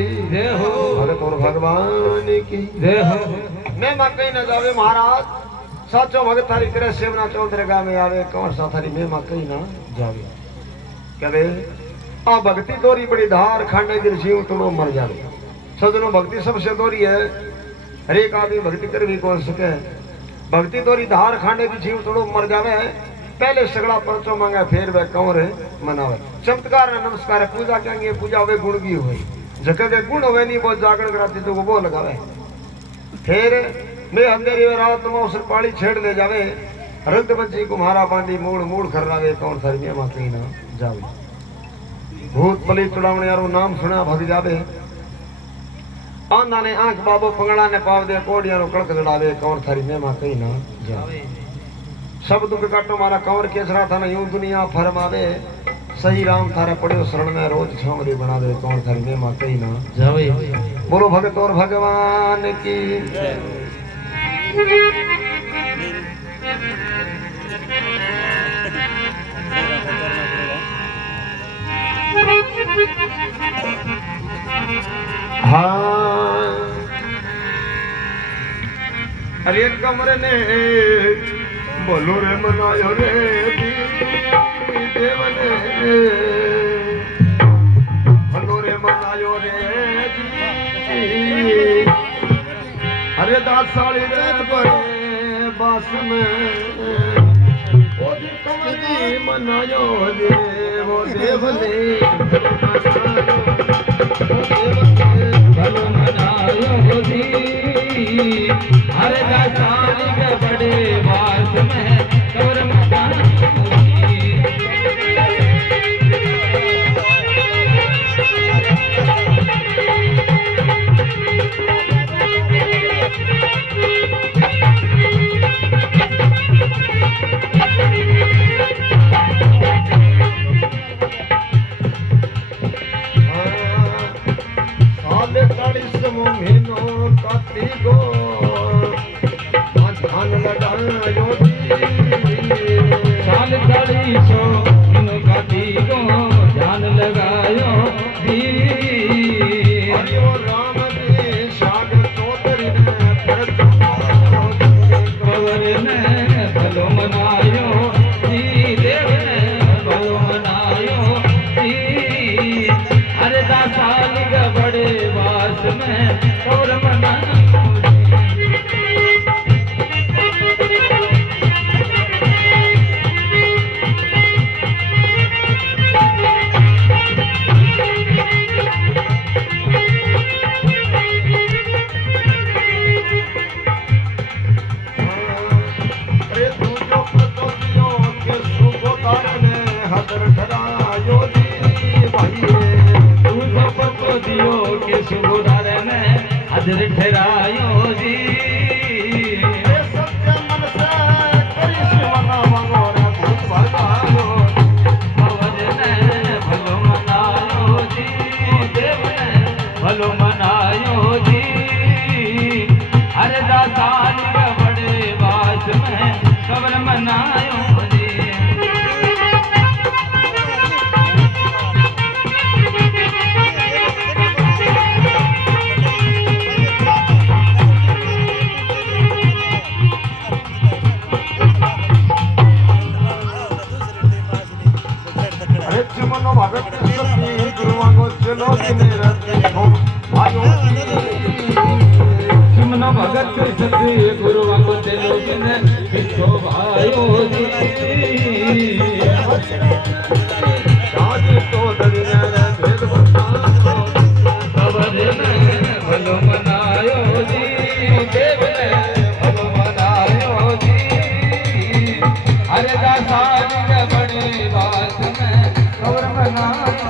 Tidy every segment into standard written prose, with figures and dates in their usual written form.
की जय हो, भगत और भगवान की जय हो। मैं कहीं न जावे महाराज, साचो भगत थारी करे सेवना चौधरगा में आवे, कौन सा थारी मैं कहीं ना जावे। कहे आ भक्ति तोरी बड़ी धार खाने गिर जीव तुड़ो मर जावे। सजनो भक्ति सबसे तोरी है, हर एक आदमी भक्ति कर भी कौन सके। भक्ति तोरी धार खाने की जीव तुड़ो मर जावे। पहले सगड़ा परचो मांगे फिर वह कंवर मनावे। चमत्कार नमस्कार पूजा कहेंगे, पूजा हुए गुण की हुई, जगह के गुण हुए नहीं वो जागरण कराती तो वो लगावे। फिर मैं अंधेरी रात में उस पाड़ी छेड़ ले जावे, रक्त बच्ची कुम्हारा बांधी मूड़ मूड़ खर्रावे, कौन थारी में कहीं ना जावे। भूत पली चुड़ावने यारो नाम सुना भग जावे। आंधा ने आंख बाबो पंगड़ा ने पाव दे, कोड़िया नो कड़क लड़ावे, कौन थारी में कहीं ना जावे। सब दुख काटो मारा कंवर केसरा था ना यूं दुनिया फरमावे। सही राम थारे पड़ो शरण में रोज छावरी बना दे, कौन थारी में कहीं ना जावे। बोलो भगत और भगवान की। हाँ अरे कमरे ने बोलो रे मनायो रे देव ने, बोलो रे मनायो रे अरे दासाली रे बड़े बास में वो कमरी मनायो रे वो देव ने, भलो मनायो जी अरे दासाली के बड़े बास में कवर मनायो भगत सती गुरु भाइयों भलो मनायो जी देव ने भलो मनायो जी अरे दासाली के बड़ी बात में कवर मनायो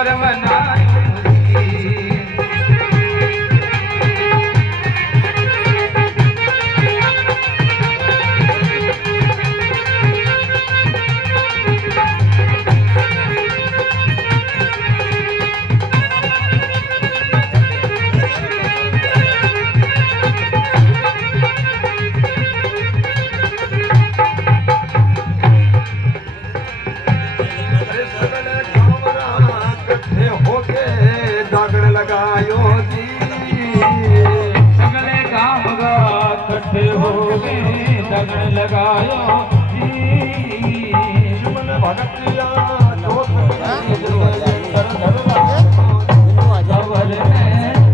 कंवर मनायो लगायो मन भगतिया कंवर ने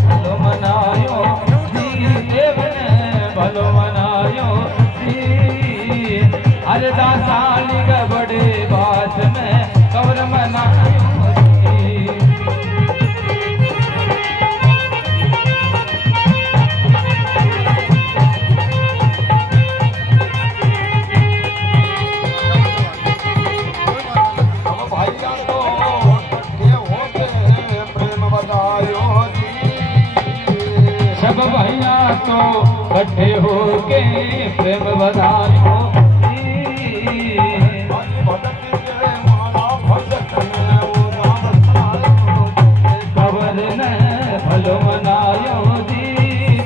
भलो मनायो देव ने भलो मनायो अरे दासाली का बड़े बात में कंवर मनायो तो कट्ठे होके प्रेम बधायो कंवर ने भलो मनायो जी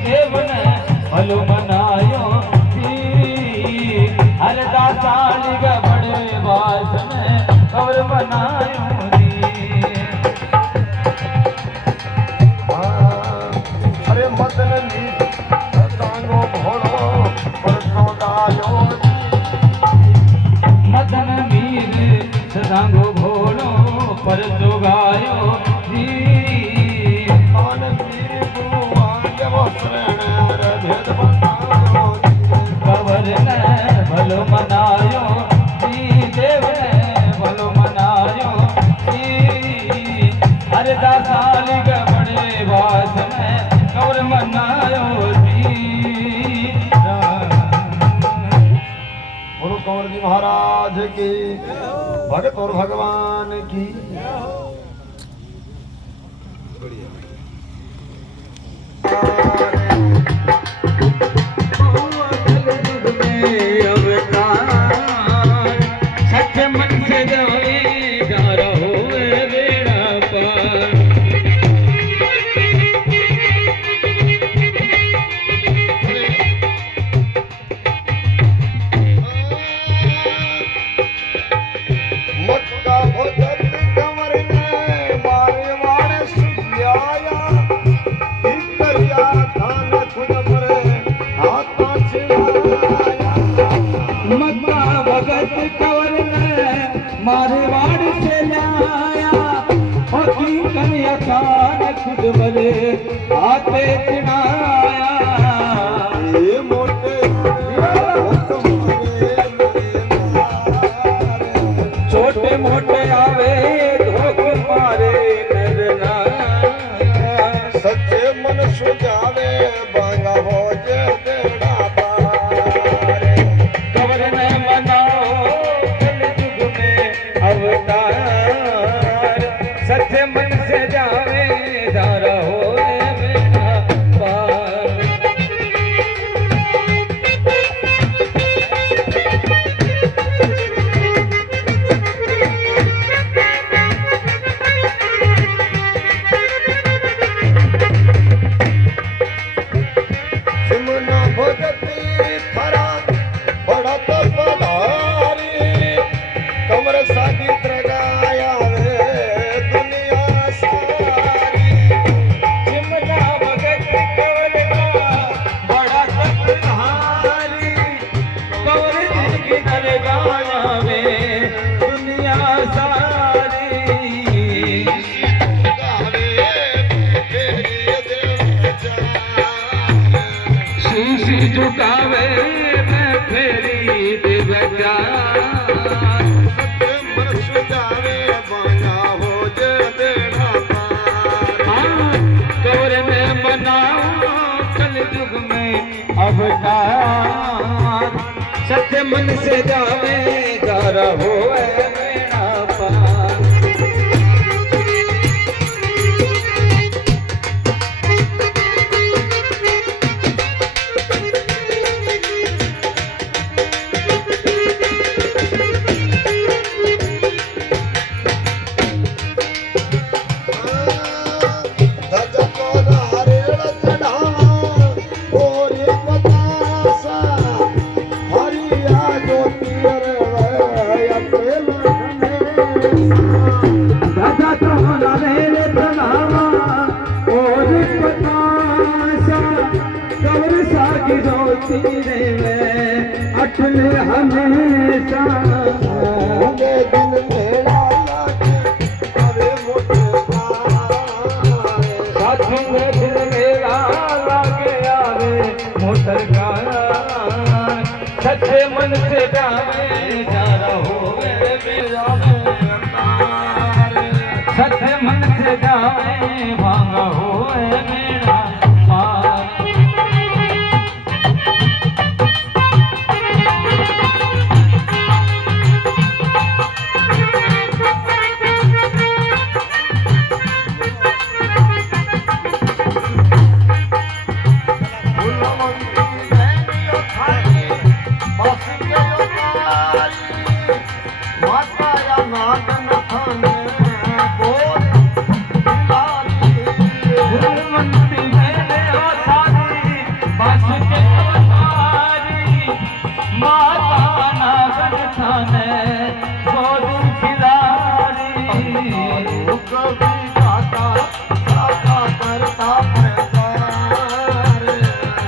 देव ने भलो मनायो जी हर दासाली का बड़े बात में कंवर मनायो अरे मदन मदन मीर सदांगो भोलो पर जोगायो जी मान मीर गुरुवांग वस्रण भेद बतायो कंवर ने भलो मनायो जी देव ने भलो मनायो जी हर दासाली का बड़े बात में कंवर मनायो जी कंवर जी महाराज की भगत और भगवान की सच्चे मन से जाएगा रहो बेड़ा पार मारवाड़ से लाया होती कन्या खान खुद बले आते चिनाया ये मोटे छोटे मोटे आवे धोख मारे नरना सच्चे मन सुझावे बांगा हो जे देड़ा पार कंवर ने मनाओ कलयुग में अवतार सच्चे मन से जावे धारा हो बेड़ा पार सिमना भगती थरा बड़ा पधारी कमर सागी त्रगाया रे दुनिया सारी सिमला भगत कंवर का बड़ा तपधारी कंवर जी की दरगाह में दुनिया सारी शीशी झुकावे मैं फेरी दिवजा मन सुझावे बांगा हो जे देड़ा पार कंवर में मनाओ कलयुग में अवतार सत्य मन से जावे जा रहो बेड़ा पार रेवे अटल हमेशा होंगे दिन मेरा लागे आवे मोटर कार साथियों दिन मेरा लागे आवे मोटर कार सच्चे मन से जावे जा रहो मेरा अवतार सच्चे मन से जावे भांगा होए मेरा पार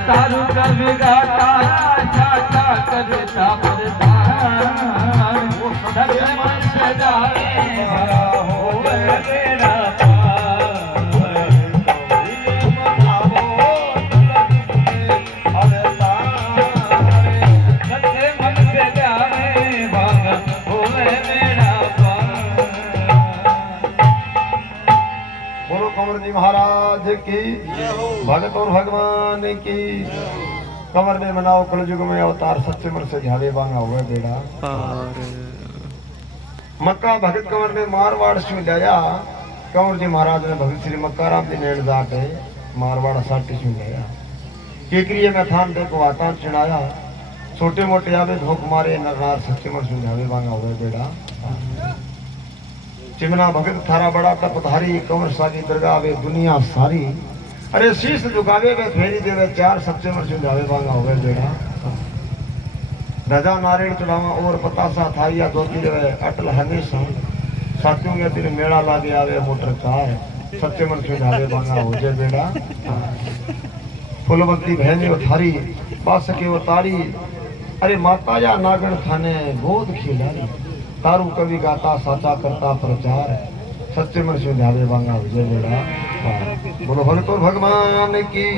तारू कवि गाता चाचा करता प्रधान सच्चे मन से जावे होवे मेरा सच्चे मन से जावे भांगा होवे मेरा बोलो कंवर जी महाराज की भगत और भगवान की कमर में मनाओ कलयुग में अवतार सच्चे मन से झावे बांगा हुए बेड़ा मक्का भगत कंवर ने मारवाड़ से लाया कंवर जी महाराज ने भगत श्री मक्का राम जी नेड़ जाके मारवाड़ साटी से लाया केकरिए में थान देखो आता चढ़ाया छोटे मोटे आवे धोख मारे नरनार सच्चे मन से झावे बांगा हुए बेड़ा चिमना भगत थारा बड़ा तपधारी कंवर सागी दरगाह वे दुनिया सारी अरे शीश झुकावे वे फेरी देवे चार सच्चे मन से झावे बांगा हुए बेड़ा रजा नारायण चढ़ावा और पतासा थारिया धोती रहे अटल हमेशा साथियों के दिन मेला लागे आवे मोटर कार सच्चे मन से झावे बांगा हो जाए बेड़ा फुलवंती बहने थारी बास के वो तारी अरे माता या नागण थाने गोद खिलारी तारू कवि गाता साचा करता प्रचार सच्चे मन से झावे बांगा हो जाए बेड़ा बोलो भगत और भगवान की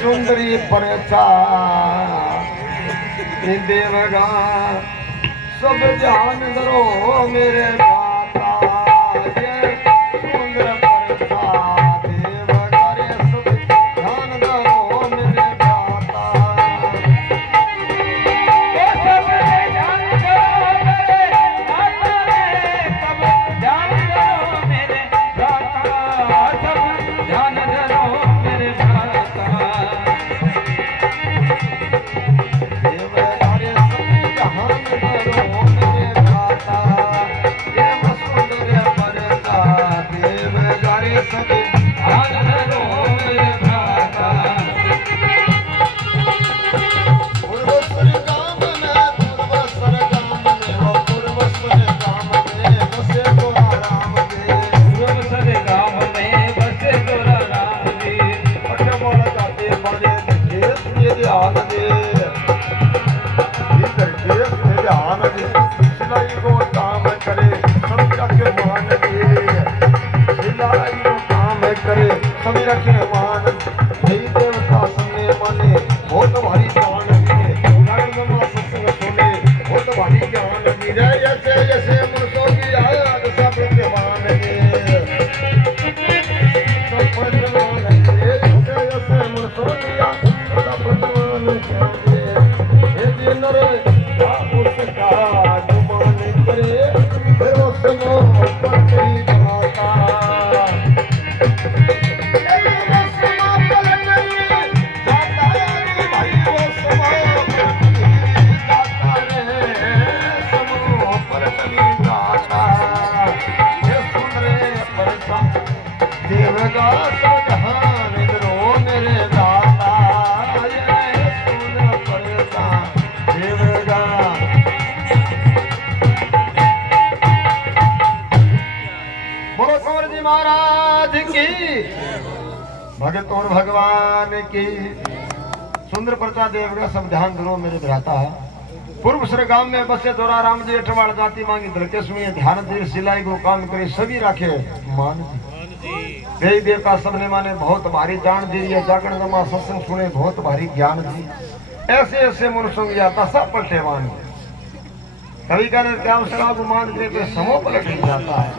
सुंदरी परचा देवगा सब जान दरो मेरे दाता ये सुंदर परचा देवगा रे सब जान दरो मेरे दाता ये सब जान दो मेरे दाता रे सब जान दो मेरे दाता सब जान दो मेरे दाता देवगा रे सब जान दरो मेरे दाता ये सुंदर परचा देवगा रे सब जान दो मेरे दाता पूर्वस्वर गाम में पूर्वस्वर गाम में हो पूर्वस्वर गाम में बसे तोरा राम दे गुरु सदे गाम में बसे तोरा राम जी अठे बोल जाते बड़े देश ये ध्यान दे इधर देश में ध्यान दे सिलाई को काम करे सब रखे मान दे सिलाई को काम करे सब रखे मान दे देवता सुने माने बहुत भारी जान दिए नागन में सत्संग सुने बहुत भारी ज्ञान मिले जैसे जैसे मुर्सों की याद सब जवान दे सब जवान दे जैसे जैसे मुर्सों की याद सब जवान दे ये दिन रे उसका गुमान करे फिर उसको पति जाता भगत और भगवान की सुंदर प्रजा देव का सब ध्यान धरो मेरे भ्राता। पूर्व श्री गांव में बसे दोरा राम जी अठवाड़ जाति मांगी धरकेश में ध्यान धीर सिलाई को काम करे सभी राखे मान जी। देवी देवता सबने माने बहुत भारी जान दी है जागरण रमा सत्संग सुने बहुत भारी ज्ञान दी। ऐसे ऐसे मनुष्यों की जाता सब पलटेवान। कभी कहते क्या उसका गुमान के समो पलट जाता है।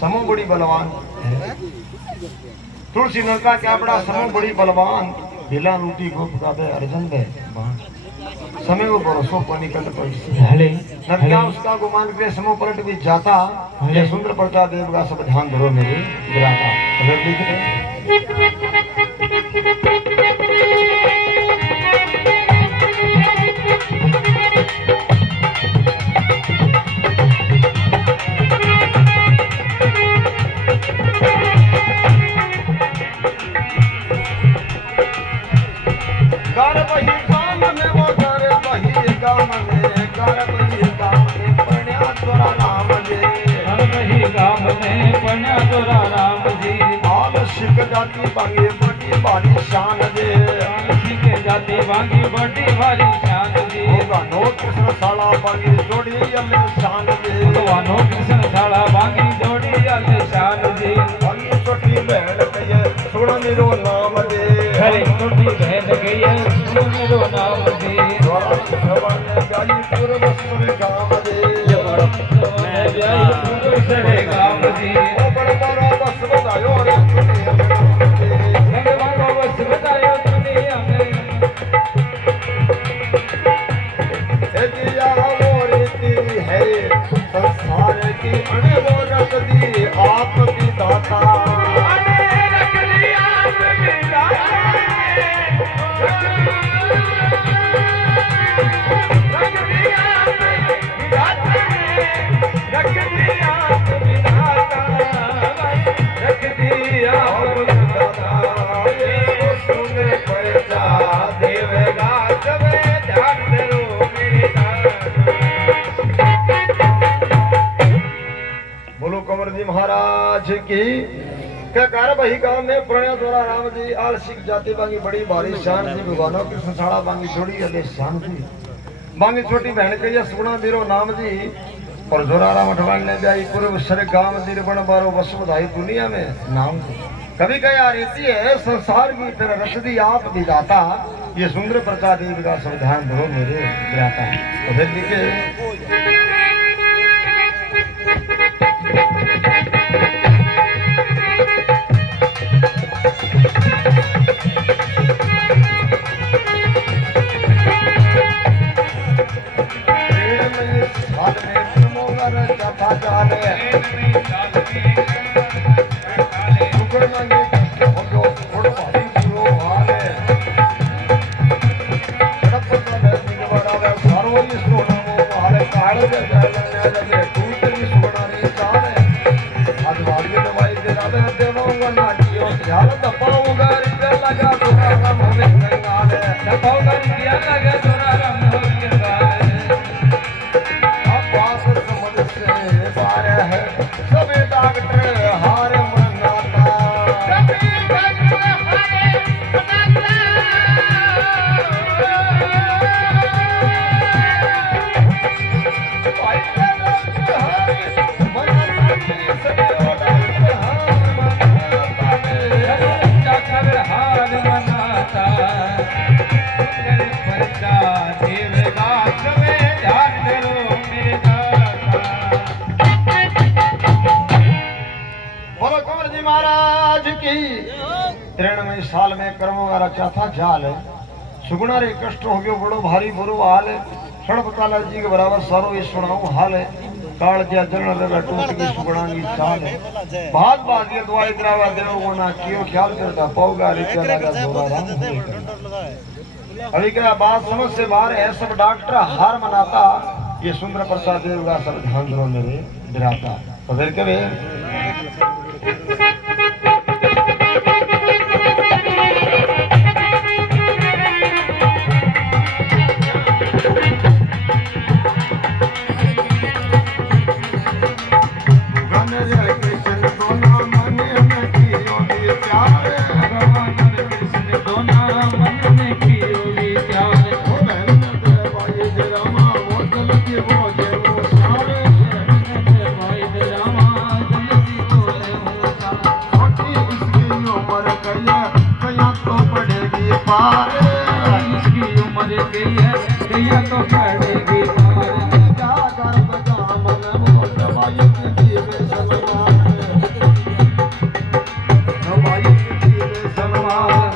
समो बड़ी बलवान तुलसी नलका क्या बड़ा समो बड़ी बलवान ढीला लूटी गोप का दे अर्जन दे समय को भरोसो पानी कर क्या उसका गुमान के समो पलट भी जाता। ये सुंदर प्रजा देव का सब ध्यान धरो मेरे गिराता। अगर लिख जाती बांगी बड़ी भारी शान दे जाती बांगी बड़ी भारी शान दे भगवानो कृष्ण साला बांगी जोड़ी अल शान दे भगवानो कृष्ण साला बांगी जोड़ी अल शान दे बांगी छोटी बहन कहिए सुन मेरो नाम दे हरे छोटी बहन कहिए सुन मेरो नाम दे द्वारा भगवान ने गाई पूर्व सुर गाम दे मैं जाई पूर्व सड़े गाम दे ओ बड़ बड़ा बस बजायो रे संसार की अनवरत दी आप की दाता रख दी आप की दाता रख दी आप की दाता रख दी आप सुन पैसा देवगा सब ध्यान धरो मेरे कंवर जी महाराज की क्या कार भाई गांव में प्रणय द्वारा राम जी आल सिख जाति बांगी बड़ी भारी शान जी भगवानों की संसाड़ा बांगी छोड़ी अले शान जी बांगी छोटी बहन कहिए सुना बीरो नाम जी और जोरा राम अठवाड़ ने ब्याई पूर्व सर गांव निर्बण बारो वस बधाई दुनिया में नाम जी। कभी कहा रीति है संसार की फिर रच दी आप दी दाता। ये सुंदर प्रजा देव का संविधान धरो मेरे गिराता। तो फिर लिखे साल में कर्मों का रचा था जाल है सुगुना रे कष्ट हो गयो बड़ो भारी बुरो हाल है सड़पताला जी के बराबर सारो ये सुनाऊं हाल है काल दिया जरण लगा टूट की सुगुना की चाल है बात ये दवाई द्रावा देव को ना कियो ख्याल करता पौगा रिचा लगा जोरा राम अभी क्या बात समझ से बाहर है सब डॉक्टर हार मनाता। ये सुंदर प्रसाद देव का सब ध्यान दो मेरे डराता। तो फिर कभी पड़ेगी पार इसकी उम्र गई है गैया तो पड़ेगी पार क्या गर्भ दामन मोर दवाई की में सलमान दवाई की में सलमान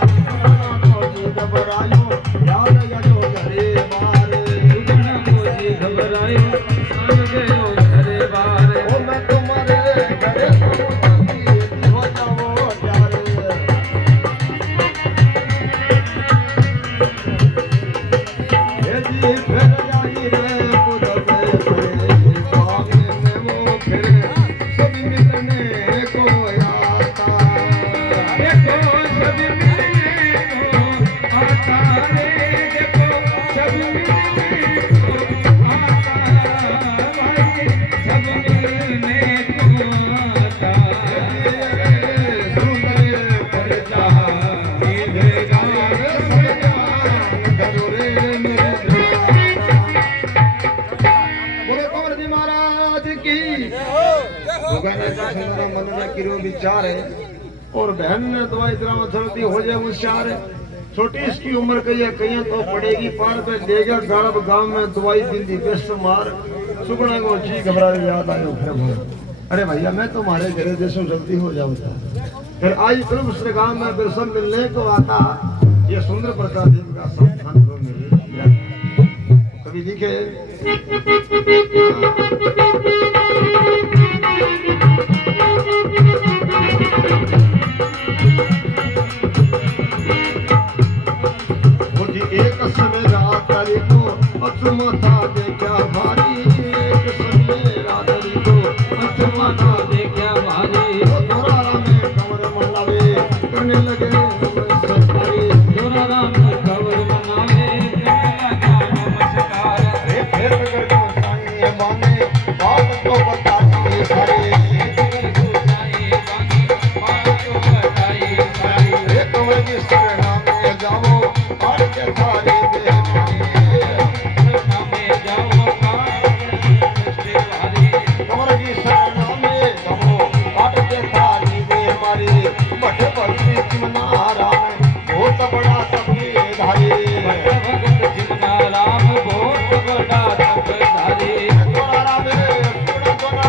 तो जी घबरायो याद यो घरे बार सुगना को जी घबरायो आ गयो घरे बार ओ मैं तुम्हारे घरे हो जाओ प्यारे हे जी फिर जाई रे पुरब पे स्वामी में वो फिर सब मिलने को आता देखो सब मिलने को आता रे देखो सब मिलने को आता भाई सब मिलने को आता सुंदर पर बोले कंवर जी महाराज की भगवान का सुंदर मन में किरो विचार है और बहन ने दवाई द्रामा चलती हो जाए होशियार है छोटी इसकी उम्र कही है कहीं तो पड़ेगी पार पे देगा गाड़ब गांव में दवाई दिल्ली बेस्ट मार सुगना को जी घबरा याद आयो फिर बोले अरे भैया मैं तुम्हारे घरे जैसो जल्दी हो जाऊंगा फिर आज प्रभु श्री गांव में फिर सब मिलने को आता ये सुंदर प्रसाद देव का संस्थान को मिले कभी लिखे एक समय रात को अचुमा था देखा भारी एक समय रात को अचुमा था देखा भारी दोरारा में कमर मनावे करने लगे सरकारी दोरारा में खबर मनावे नमस्कार रे फिर कर को साईं माने बात तो बताई सारे रे कमर की शरण में जाओ और के थारी कमर की शरण में जाओ और के थारी बेमारी बट भक्ति चिमनारा में बहुत बड़ा तपी धारी भगत जितना राम बहुत बड़ा तपधारी दोरारा में पूरा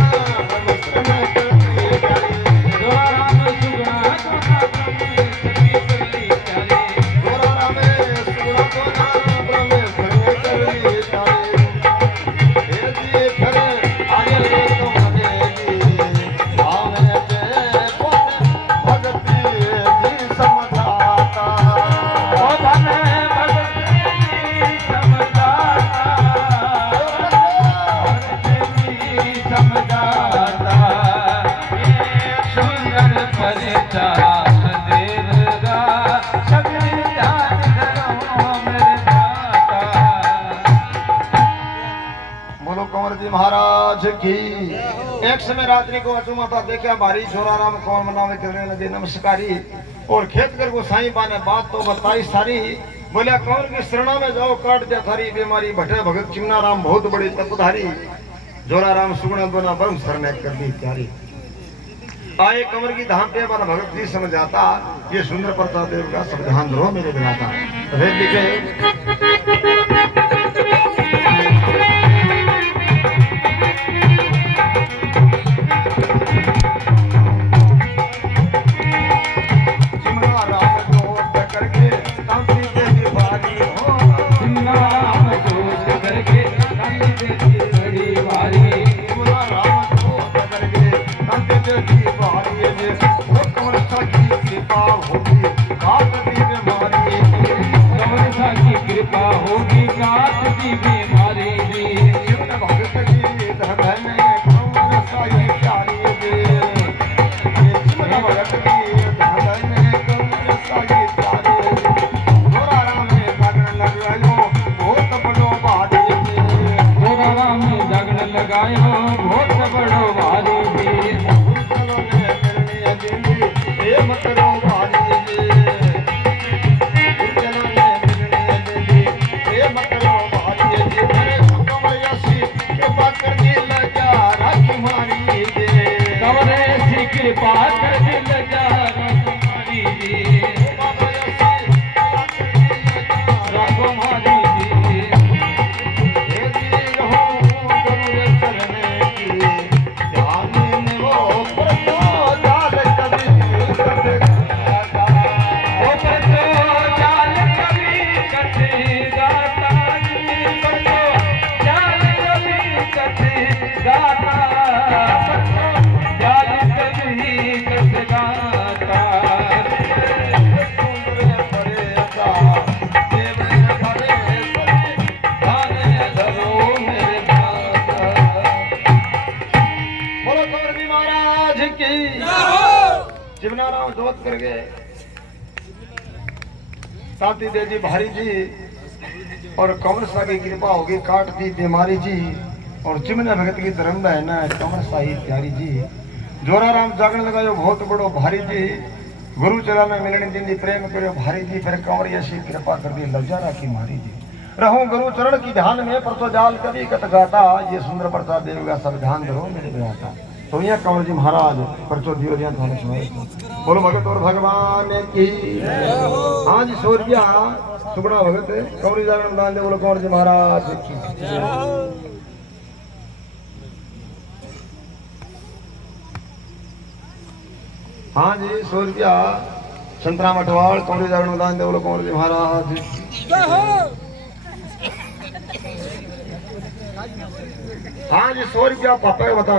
परमेश्वर में करती प्यारी राम सुगना दोरारा में सुरा परमेश्वर में करती प्यारी हे जी फिर आए रे तुम्हारे भावने के कौन भक्ति जी समझाता ओ धन भगती समझाता समझाता सुंदर परिचार देवगा सभी ध्यान करो मेरे दाता बोलो कंवर जी महाराज की एक समय रात्रि को अचू माता देखा भारी छोराराम कौन मनावे करने लगे नमस्कारी और खेत कर को साईं बा ने बात तो बताई सारी बोले कंवर की शरणा में जाओ काट दिया थारी बीमारी भटे भगत चिमना राम बहुत बड़ी तपधारी जोराराम सुगुण दोना ब्रह्म शरण कर दी प्यारी आए कंवर की धाम पे बना भगत जी समझाता ये सुंदर प्रताप देव का संविधान रो मेरे बिनाता वेद लिखे चिमना राम जोत करके तांती के दीवारी हो राम जोत करके काली देती बड़ी वारी चिमना राम जोत करके तांती के दीवारी जे वो कंवर की कृपा होगी काट दी बीमारी कमर सा की कृपा होगी काट दी बीमारी चिमना भगत की धन में कंवर साई प्यारी जे चिमना भगत की धन में कंवर साई प्यारी दोराराम में लगन लगायो बहुत बड़ो भारी थोड़ा राम जगन लगायो बहुत बड़ो भारी चलो ने करनी दिंदी ए मत रो भारी चलो ने करनी दिंदी ए मत रो भारी कर गए ताती दे जी भारी जी और कमर सा की कृपा होगी काट दी बीमारी जी और चिमना भगत की धर्म है ना कमर साही प्यारी जी जोरा राम जागरण लगायो बहुत बड़ो भारी जी गुरु चलाना मिलने दिन प्रेम करो भारी जी फिर कंवर ऐसी कृपा कर दी लज्जा राखी मारी जी रहूं गुरु चरण की ध्यान में परसो जाल कभी कत गाता ये सुंदर प्रसाद देवगा सब ध्यान धरो मेरे बेटा तो ये कंवर जी महाराज परसो दियो ध्यान थाने सुनाए बोलो भगत और भगवान की हाँ जी सूर्या सुगड़ा भगत कंवर जागरण दान दे बोलो कंवर जी महाराज की हाँ जी 100 रुपया संतराम अठवाल कंवरी जागरण दान दे बोलो कंवर जी महाराज हाँ जी 100 रुपया पापा का बता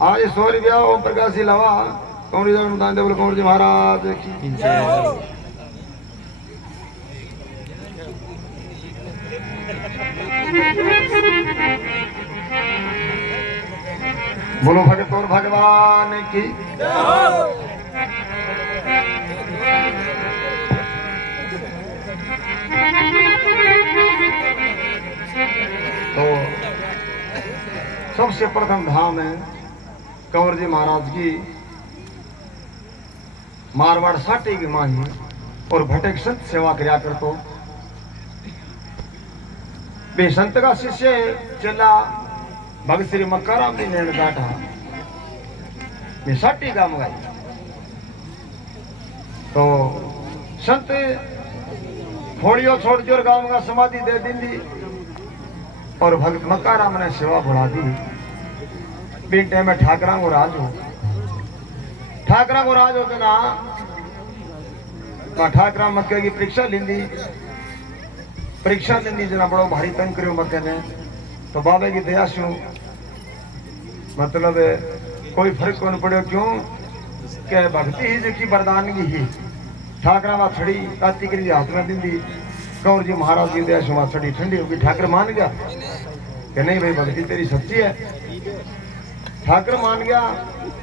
हाँ जी 100 रुपया ओम प्रकाश लावा कंवरी जागरण दान दे बोलो कंवर जी महाराज की बोलो भगत और भगवान की तो सबसे प्रथम धाम है कंवर जी महाराज की मारवाड़ साटी की माही और भटक संत सेवा किया कर तो बे संत का शिष्य चला भगत श्री मक्काराम जी ने बैठा मैं साटी का मंगाई तो संत फोड़ियो छोड़ जोर गांव का समाधि दे दी और भगत मक्काराम ने सेवा बढ़ा दी बीटे में ठाकरा को राज हो तो ना ठाकरा मक्के की परीक्षा लींदी जना बड़ो भारी तंग करो मक्के ने तो बाबे की दया से मतलब कोई फर्क कौन पड़ो क्यों के भक्ति ही जी वरदानगी ही ठाकरा वा छड़ी ताती करी हाथ में दी कंवर जी महाराज की दया से वहां छड़ी ठंडी होगी ठाकर मान गया कि नहीं भाई भक्ति तेरी सच्ची है ठाकर मान गया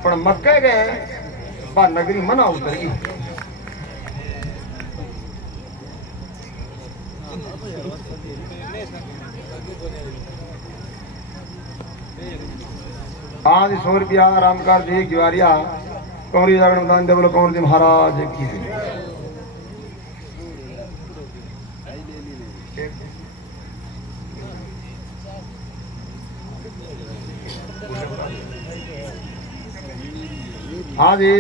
पर मक्के गए बा नगरी मना उतर गई आज 100 रुपया रामकार जी गिवारिया कंवरी जागरण दान दे बोलो कंवर जी महाराज की हाँ जी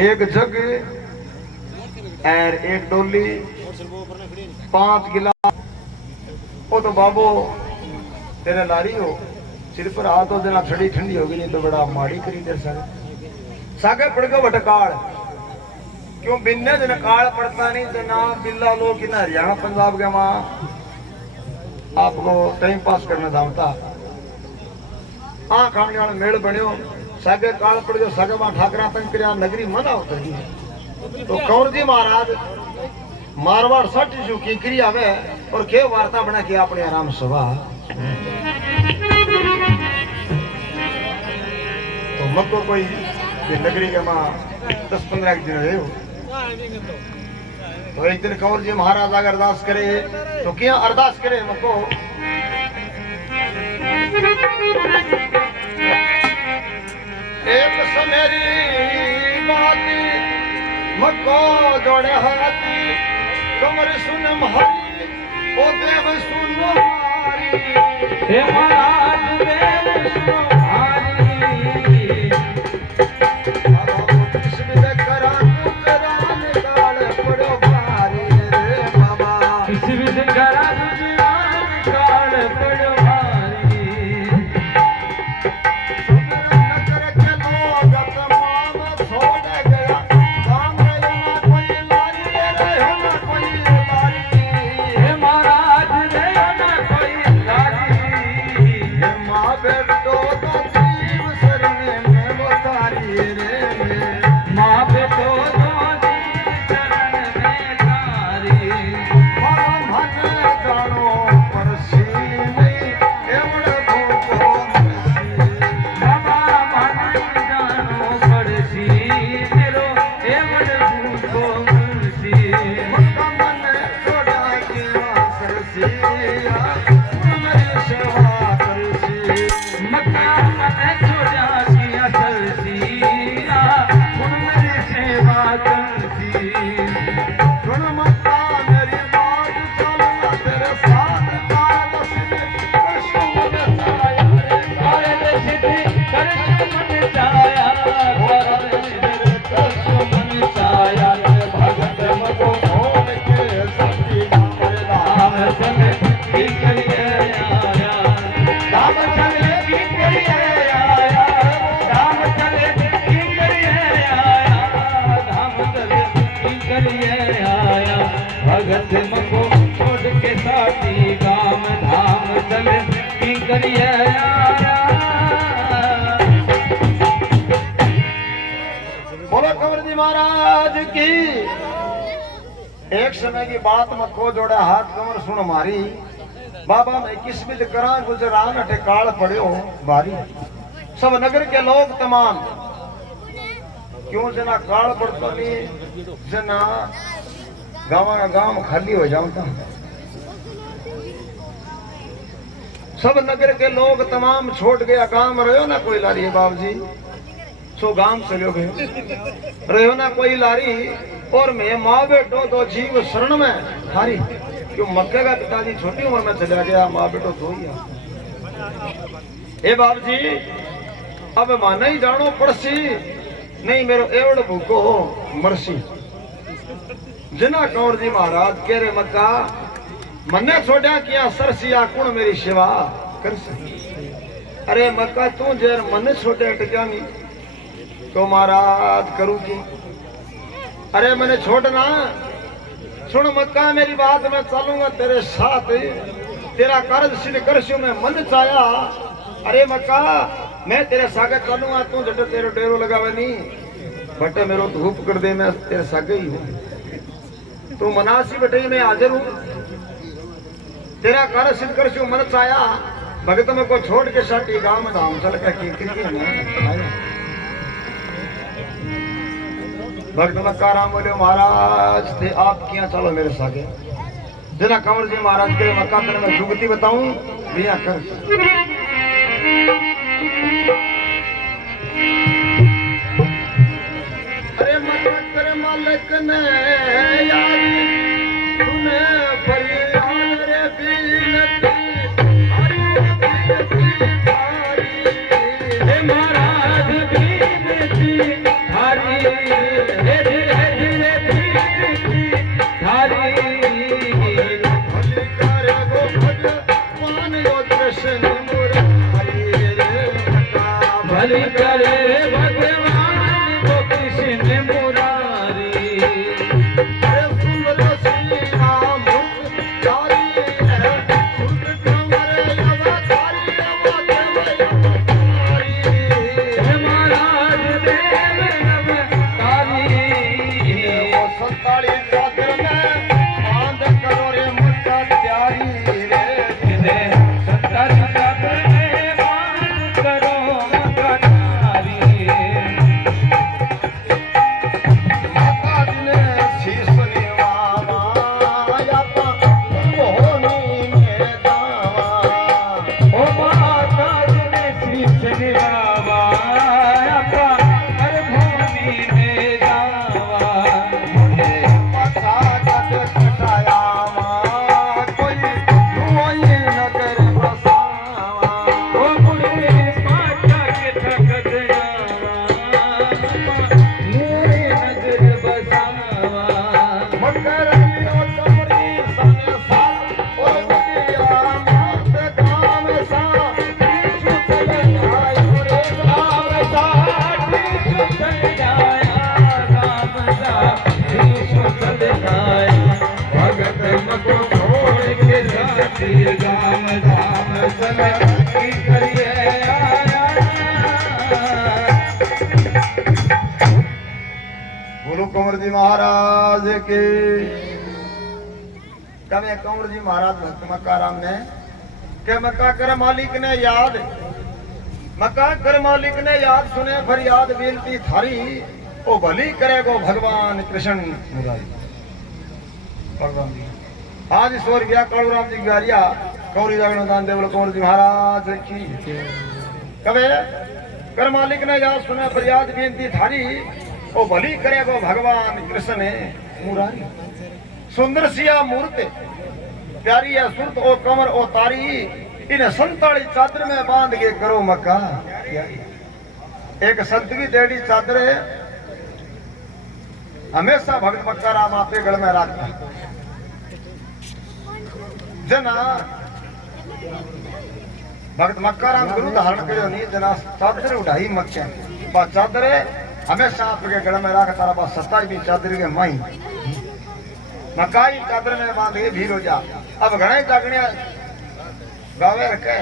एक जग और एक डोली 5 गिलास वो तो बाबू तेरे लारी हो सिर पर हाथ हो देना छड़ी ठंडी होगी नहीं तो बड़ा माड़ी करी तेरे सागे पड़ गए भटकाल क्यों बिन्ने दिन काल पड़ता नहीं तो ना बिल्ला लोग कि ना हरियाणा पंजाब के वहां आपको टाइम पास करना चाहता खाने वाला मेल बनो सागे काल पड़ गयो सागे वहां ठाकरा तंग कर नगरी मना उतर गई तो कंवर जी महाराज मारवाड़ सट जो की क्रिया आवे और के वार्ता बना के अपने आराम सभा तो मक्को कोई नगरी के मां 10-15 दिन रहे हो तो एक दिन कंवर जी महाराज अगर अरदास करे तो क्या अरदास करे मक्को एक समेरी बात मक्को जोड़े हाथी कंवर सुन हरी ओ देव सुनो हरी हे महाराज देव सुनो हरी करिए बोलो कंवर जी महाराज की। एक समय की बात मखो जोड़ा हाथ कंवर सुन मारी। बाबा मैं किस बिद करा गुजरान अटे काल पड़ो बारी। सब नगर के लोग तमाम क्यों जना काल पड़तो नहीं जना गाँव खाली हो जाता। सब नगर के लोग तमाम छोड़ गया गांव रहो ना कोई लारी बाबू जी सो गांव चलो गए रहो ना कोई लारी और मैं माँ बेटो दो जीव शरण में हारी क्यों मक्के का पिताजी छोटी उम्र में चला गया माँ बेटो दो ही ए बाबू जी अब माना ही जानो पड़सी नहीं मेरो एवड़ भूको मरसी जना कंवर जी महाराज कह रहे मक्का मन्ने छोड़ा किया सरसिया कुण मेरी सेवा कर सके। अरे मक्का तू जेर मन छोटे टिकानी तो महाराज करूँ की। अरे मैंने छोड़ना सुन मक्का मेरी बात मैं चलूंगा तेरे साथ तेरा कर्ज सिद्ध करशू मैं मन चाया। अरे मक्का मैं तेरे सागे चलूंगा तू जट तेरे डेरो लगावे नहीं बटे मेरो धूप कर दे मैं तेरे सागे ही हूँ तू मनासी बटे मैं हाजिर हूँ तेरा कार्य सिद्ध करशू मन चाया। भगत में को छोड़ के साटी गांव में धाम चल के भक्त में काराम बोले महाराज थे आप क्या चलो मेरे सागे जना कंवर जी महाराज के मक्का तेरे मैं जुगती बताऊं बिया कर। अरे मक्का तेरे मालिक ने यार तूने फरियाद रे बीनती हे महाराज बीनती हरी हे धीरे बीनती हरी भली करे गो भगवान यो कृष्ण मुरारी रे मक्का भली करे भगवान को कृष्ण मुरारी। गुरु कंवर जी महाराज के कभी कंवर जी महाराज भक्त मक्काराम ने के मक्का कर मालिक ने याद मक्का कर मालिक ने याद सुने फरियाद बेनती थारी ओ भली करेगो भगवान कृष्ण मुरारी। भगवान जी आज ईश्वर गया कालूराम जी ग्यारिया कौरी जागरण दान देवल कंवर जी महाराज की कवे कर मालिक ने याद सुने फरियाद बेनती थारी ओ भली करेगो भगवान कृष्ण मुरारी। सुंदर सिया मूर्ति प्यारी है सुरत ओ कमर ओ तारी इन्हें संताली चादर में बांध के करो मक्का। एक संत की देड़ी चादर हमेशा भक्त मक्काराम आपके गल में रखता जना भक्त मक्काराम गुरु धारण करो नहीं जना चादर उठाई मक्के चादर हमेशा आपके गल में रख तारा पास सत्ताई भी चादर के माई मकाई चादर में बांध के भीड़ हो जा। अब घने जागने गावे रखे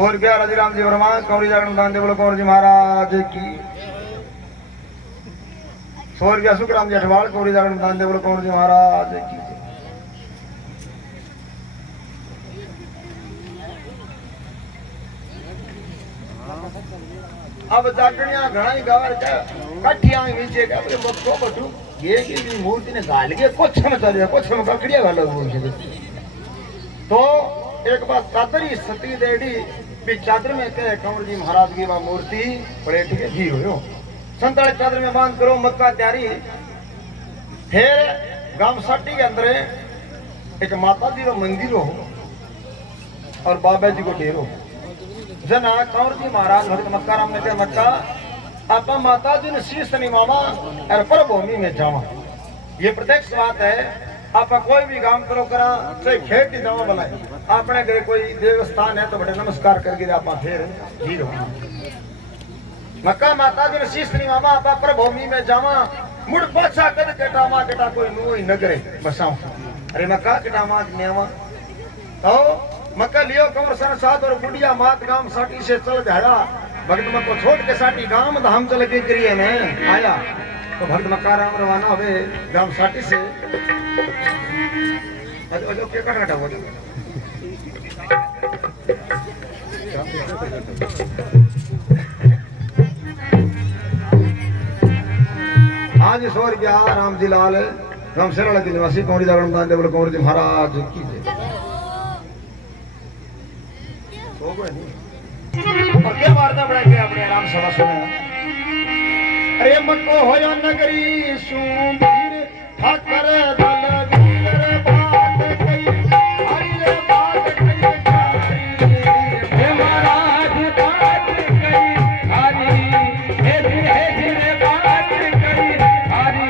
और क्या राजीराम जी वर्मा कौरी जागरण दान देवल कौर जी महाराज की। और क्या सुखराम जी अठवाल कौरी जागरण दान देवल कौर जी महाराज की। अब जागरणिया घणा ही गावर का काठिया नीचे का अपने बच्चों बटू ये की भी मूर्ति ने गाल के कुछ में चल रहा कुछ में ककड़िया गालो बोल के तो एक बार चादरी सती देडी भी चादर में कहे कंवर जी महाराज की वह मूर्ति पलेट के घी हो संताली चादर में बांध करो मक्का तैयारी। फिर गांव साटी के अंदर एक माता जी का मंदिर हो और बाबा जी को डेरो जना कंवर जी महाराज भक्त मक्का राम ने कहा मक्का आपा माता जी ने शीश निमावा और परभूमि में जावा। ये प्रत्यक्ष बात है। आप कोई भी काम करो करा चाहे खेत की जावा बनाए अपने घर कोई देवस्थान है तो बड़े नमस्कार करके आप फिर हीर हो मक्का माता जी ने शीश निमावा आपा परभूमि में जावा मुड़ पाछा कद केटा मा केटा कोई नु ही नगरे बसाओ अरे मक्का केटा मा नेवा तो मक्का लियो कंवर सन साथ और बुढ़िया मात गांव साटी से चल जाया भक्त मक्को छोड़ के साटी गांव धाम चल के करिए में आया तो भक्त मक्का राम रवाना हुए गांव साटी से अजो के काटा हो आज सोर गया राम जी लाल राम सेरा के निवासी कौरी जागरण दान देवल कंवर जी महाराज की और क्या वार्ता बढ़ा के अपने आराम सभा सुने। अरे मक्को होया नगरी सुबीर ठाकर दल वीर बात कई हरि रे बात कई हे महाराज बात कई हरि हे रे बात कई हरि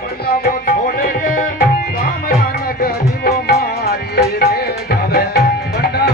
पंडा वो छोड़ेगे राम नगरी वो मारी रे जावे पंडा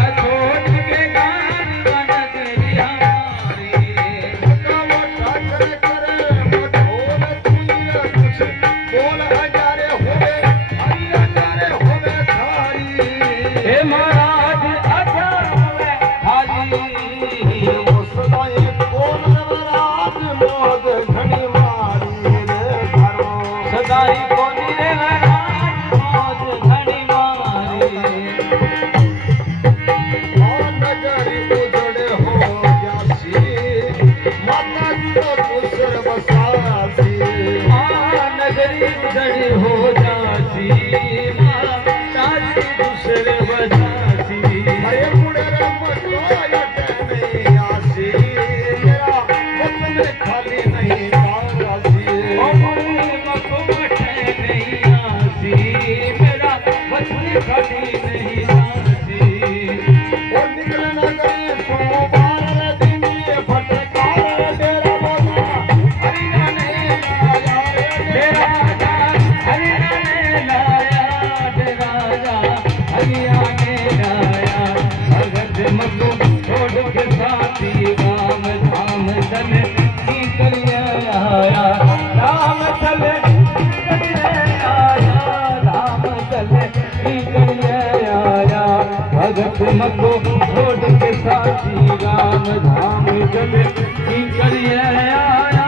मको छोड़ के साथी राम धाम चले की करिए आया।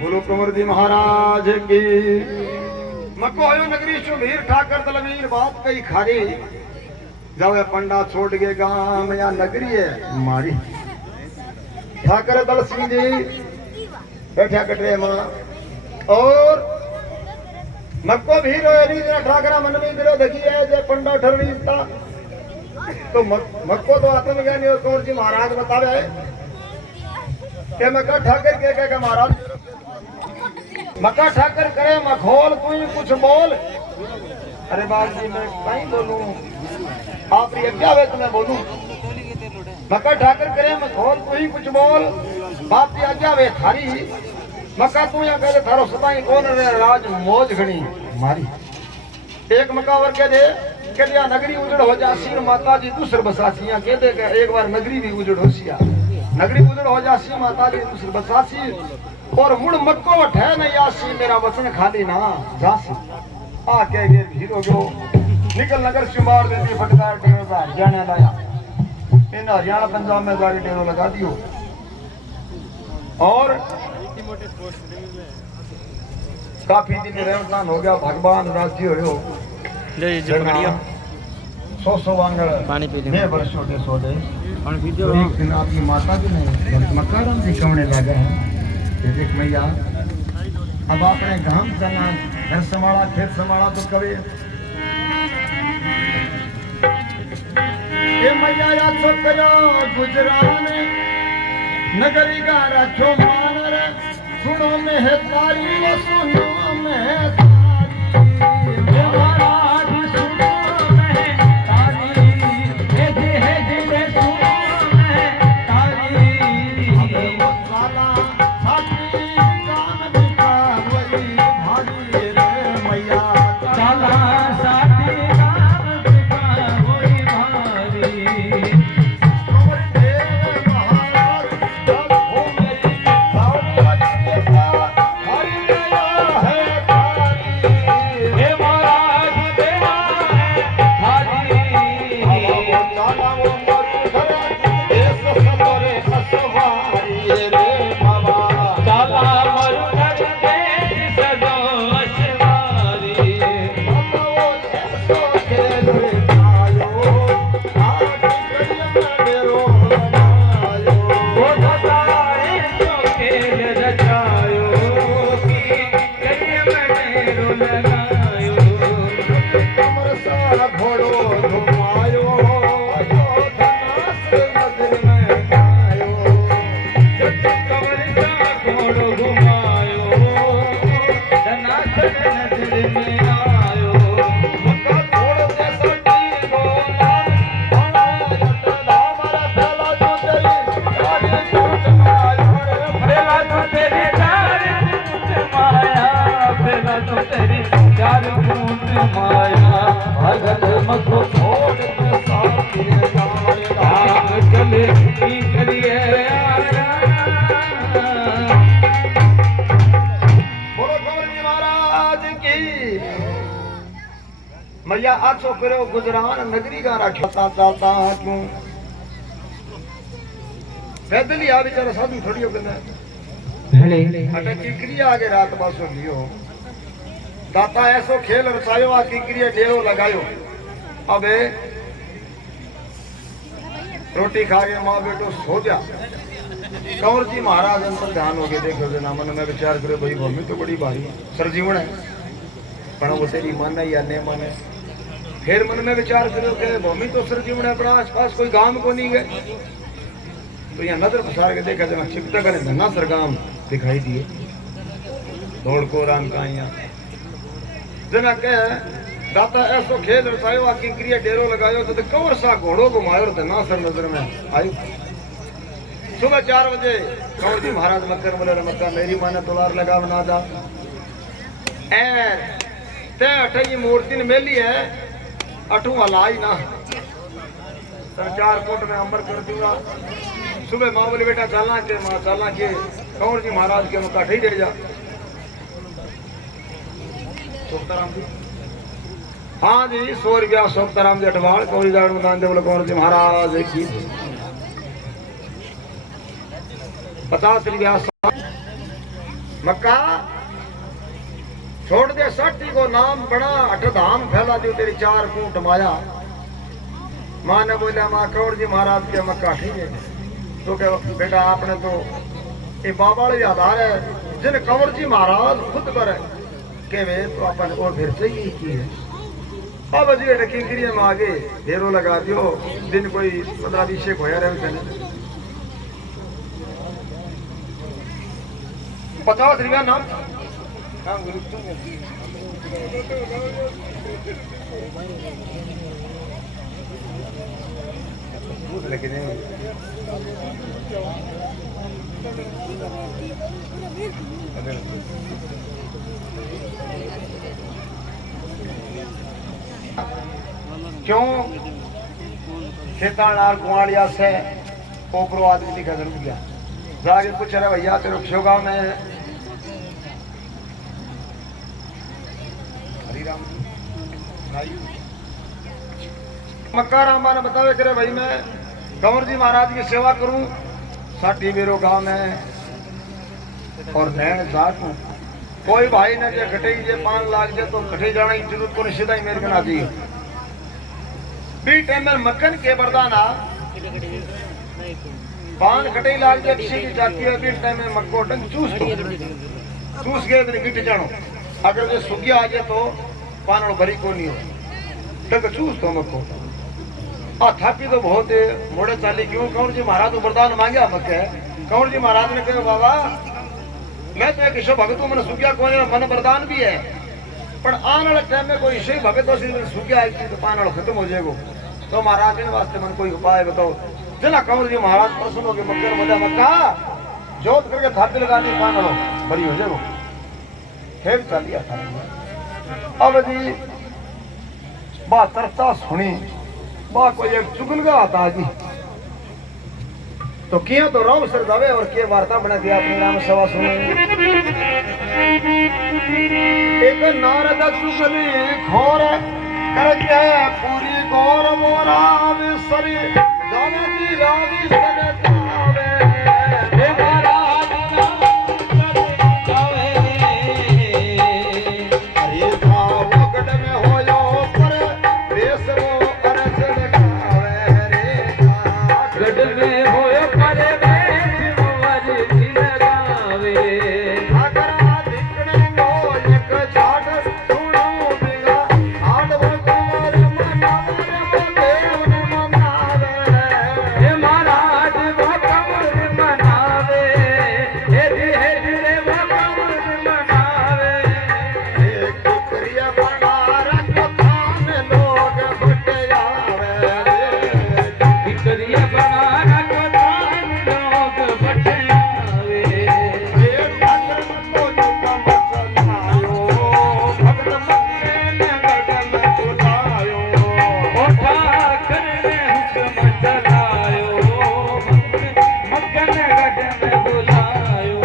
बोलो कंवर जी महाराज की। मको आयो नगरी सुबीर ठाकर दलवीर बात कई खारी जावे पंडा छोड़ के गांव या नगरी है मारी। ठाकर दल सिंह जी बैठा कटरे मां और मक्को भी रोयरी ठाकरा मन में गिरो देखिए जे पंडा ठरनी था तो मक्को तो आत्मज्ञानी और कंवर जी महाराज बतावे के मक्का ठाकर के महाराज मक्का ठाकर करे मखोल तू ही कुछ बोल। अरे बाप जी मैं कहीं बोलूं आप ये क्या वे तुम्हें बोलूं। मक्का ठाकर करे मखोल तू ही कुछ बोल बाप जी आज्ञा वे थारी मक्का तू या कहले थारो सदाई कौन रे राज मौज घणी मारी। एक मकावर कह दे के दिया नगरी उजड़ हो जासी माता जी दूसर बसासी या कह दे के एक बार नगरी भी उजड़ होसिया नगरी उजड़ हो जासी माता जी दूसर बसासी और मुड़ मक्को ठह नहीं आसी मेरा वचन खाली ना जासी आ कह गे हीरो गयो निकल नगर शुमार देती फटकार डेरो का हरियाणा लाया इन हरियाणा पंजाब में जाके डेरो लगा दियो और काफी दिन रेवतान हो गया भगवान राजी हो ले जी पकड़ियो 100 वांगड़ पानी पी ले मैं वर्ष छोटे सोते पानी पी तो एक दिन आपकी माता जी ने मकान दिखाने लगा है कि देख मैया अब आपने गांव चला घर संभाला खेत संभाला तो कभी ये मैया या छोकरा गुजरान नगरी का रखो मानर सुनो में है तारी वो सुनो में है तारी महाराज सुनो में है तारी हे सुनो में है तारी वो साला साथी कान दिखा वही भारी रे मैया साला साथी कान दिखा वही भारी मैया आछो करो गुजरान नगरी का रखता चलता क्यों पैदल ही आ बेचारा साधु थोड़ी हो गया अटे किकरी आगे रात बासो लियो दाता ऐसो खेल रचायो आ किकरी डेरो लगायो अबे रोटी खा के माँ बेटो सो जा कंवर जी महाराज अंतर ध्यान हो गए देखो जना मन में विचार करो भाई भूमि तो बड़ी भारी सरजीवन है पर वो तेरी मन है या नहीं मन है फिर मन में विचार करो कि भूमि तो सरजीवन है अपना आसपास कोई गांव को नहीं गए तो यहाँ नजर पसार के देखा जना चिपता करे धना सरगाम दिखाई दिए दौड़ को राम का यहाँ जना कह दाता ऐसो खेल रचायो आकी क्रिया डेरो लगायो तो कंवर सा घोड़ो घुमायो धना सर नजर में आई सुबह 4 बजे कंवर जी महाराज मक्कर बोले मक्का मेरी माने तलवार लगा बना जा ते अठे की मूर्ति ने मेली है अठू हलाई ना सर 4 कोट में अमर कर दूंगा सुबह माँ बोले बेटा चलना के माँ चलना के कंवर जी महाराज के मक्का ठीक रह जा सोखताराम जी हाँ जी 100 रुपया सोखताराम जी अठवाड़ कौरी दाड़ मैदान दे बोले कंवर जी महाराज की 50 रुपया मक्का छोड़ दे 60 को नाम बड़ा अठ धाम फैला दियो तेरी 4 कूट माया माँ ने बोला माँ कंवर जी महाराज के मक्का ठीक है तो क्या बेटा आपने तो ये बाबा आधार है जिन कंवर जी महाराज खुद करे के वे तो अपन और फिर से ही की है अब जी किंकरी में आगे ढेरों लगा दियो दिन कोई 15-20 होया रहे 50 रुपया नाम लेकिन क्यों खेतानार कुआड़िया से पोपरो आदमी का जरूर गया जाके पूछ रहे भैया तेरे शोगा में हरिराम मक्का रामा ने बतावे करे भाई मैं कंवर जी महाराज की सेवा करूं साठी मेरो गांव में और नैन जाट हूं कोई भाई ने जे घटे जे 5 लाख जे तो घटे जाना की जरूरत को सीधा ही मेरे कना दी बी टाइम में मक्कन के बरदाना 5 घटे लाख जे किसी की जाती है बी टाइम में मक्को डंग चूस गए तो गिट जानो अगर जे सुगिया आ जाए तो पानड़ भरी को नहीं हो डंग चूस तो मक्को आ थापी तो बहुत मोड़े चाली क्यों कंवर जी महाराज तो वरदान मांगया मक्के कंवर जी महाराज ने कहा बाबा मैं तो एक ईशो भगत हूं मैंने सुगिया को मन वरदान भी है पर आने वाले टाइम में कोई ईशो भगत हो सुगिया आई तो पानड़ खत्म हो जाएगा तो महाराज ने वास्ते मन कोई उपाय बताओ जना कंवर जी महाराज प्रसन्न हो गए मक्के मजा मक्का जोत करके थापी लगा दी पानड़ो भरी हो जाएगा फिर चलिया अब जी बात तरफता सुनी बा कोई एक चुगलगा आता जी तो किया तो राम सर जावे और के वार्ता बना दिया अपनी राम सभा सुने एक नारद चुगली खोर करके पूरी गौर मोरा विसरी जावे जी रावी सने जावे हे महाराज जावे अरे भाव गड में होयो पर देश वो अरज लगावे रे गड में होयो पर देश वो अरज लगावे अगर दिखने को एक झाट सुनो बिगा आड़ वो कुंवर मनावे देव ने मनावे हे महाराज वो कुंवर मनावे हे रे वो कुंवर मनावे एक कुकरिया बना रख थान लोग बटयावे कुकरिया बना रख थान लोग बटयावे हे ठाकर को जुकम चलायो भक्त मक्के ने गगन बुलायो ओ ठाकर ने हुक्म चलायो मक्के ने गगन बुलायो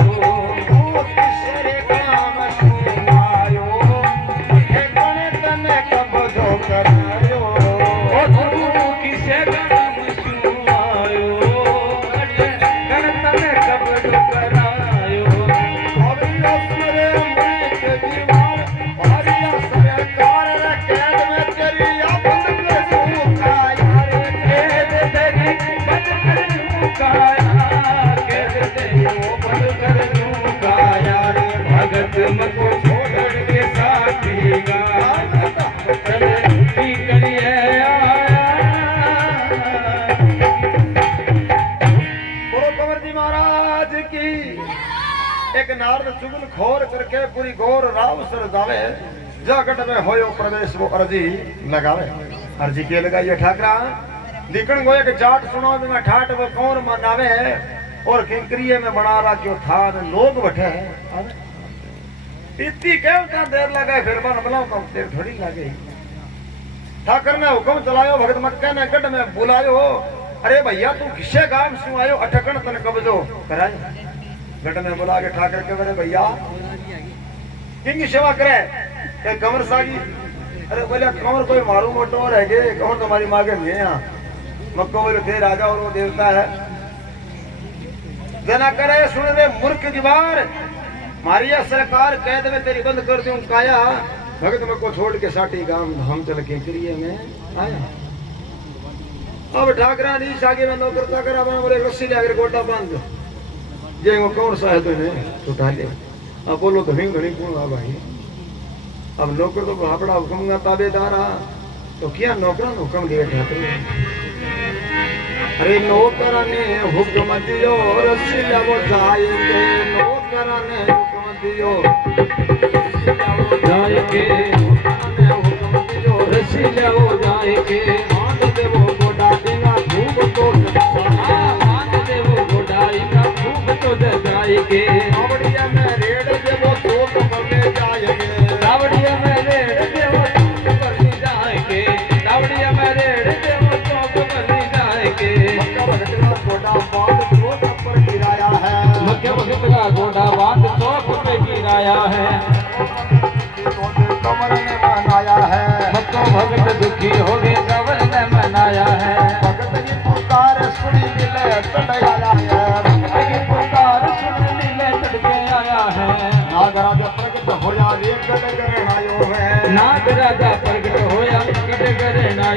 ओ किसरे काम सुनायो हे कोने तने कब्जो करायो ओ तू किसे काम सुनायो गण तने कब्जो करायो हरिया सरे मृत दीवार हरिया सरकार रे कैद में तेरी बंद कर मुकाया रे कैद तेरी बंद कर मुकाया कैद तेरी वो बंद कर मुकाया रे भगत मको छोड़ के साथी गा चले की करिए बोलो कंवर जी महाराज की एक नारद चुगल खोर करके पूरी गौर राव सर जावे जागट में होयो प्रवेश वो अर्जी लगावे अर्जी के लगाइए ठाकरा दिखण गो एक जाट सुनो में ठाट वो कौन मनावे और किंकरिये में बना रहा क्यों थान लोग बैठे हैं इतनी क्या देर लगा फिर बन बनाओ कम देर थोड़ी लगे ठाकर ने हुक्म चलायो भगत मक्का ने गढ़ में बुलायो अरे भैया तू किसे काम से आयो अटकन तन कब्जो कराए गढ़ में बुला के ठाकर के बोले भैया किंग सेवा करे एक कंवर सागी अरे बोले कंवर कोई मारू मोटो रह गए कंवर तुम्हारी माँ के लिए यहाँ मक्को बोले थे राजा और वो देवता है जना करे सुन रे मूर्ख दीवार मारिया सरकार कैद में तेरी बंद कर दूं काया भगत मक्को छोड़ के साटी गांव धाम चल के करिए में आया अब ठाकरा नीच आगे में नौकर चाकर अपना बोले रस्सी ले आकर गोटा बांध दो जे वो कौन सा है तो इन्हें उठा ले अब बोलो तो हिंग घड़ी कौन आ भाई अब नौकर तो भापड़ा हुक्म का ताबेदार आ तो क्या नौकर हुक्म दिए ठाकरे अरे नौकर ने हुक्म दियो रस्सी ले वो जाएंगे नौकर ने हुक्म दियो जाएंगे हुक्म दियो रस्सी ले वो जाएंगे बांध दे वो गोटा देगा खूब तो बांध दे वो गोटा देगा खूब तो जाएंगे आवड़िया में रेड़ दे वो चोक करने जाएंगे आवड़िया में रेड़ दे वो चोक करने जाएंगे आवड़िया में रेड़ दे वो चोक करने जाएंगे मक्का भगत का गोटा बांध चौक पर गिराया है मक्का भगत का गोटा बांध चौक पे गिराया है कमर ने मनाया है मक्का भगत दुखी हो गए कमर ने मनाया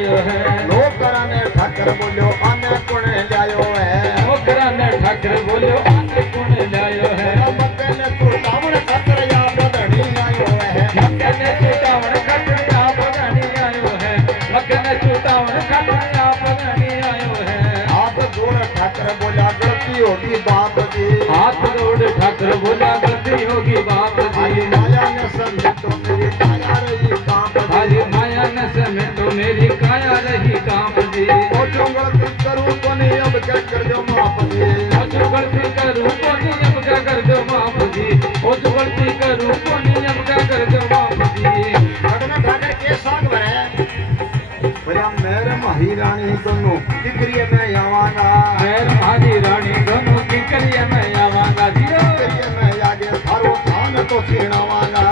लायो है नौकरा ने ठाकर बोलो आने कुण लायो है नौकरा ने ठाकर बोलो आने कुण लायो है मक्के ने चुटावण खातर या बधणी आयो है मक्के ने चुटावण खातर या बधणी आयो है मक्के ने चुटावण खातर या बधणी आयो है हाथ जोड़ ठाकर बोला गलती होगी बाप जी हाथ जोड़ ठाकर बोला गलती होगी बाप जी माया ने समेटो मेरी काया रही कांप आज माया न समेटो मेरी काया रही कांप जी ओ जो गलती करूं तो नहीं अब क्या कर दो माप जी ओ जो गलती करूं तो नहीं अब क्या कर दो माप जी ओ जो गलती करूं तो नहीं अब क्या कर दो माप जी भगना ठाकर के साग भरे बोला मेरे माही रानी दोनों किकरिए में आवांगा मेर मारी रानी दोनों की करिए मैं आवांगा जी किकरिए में आगे थारो थान तो छीनावांगा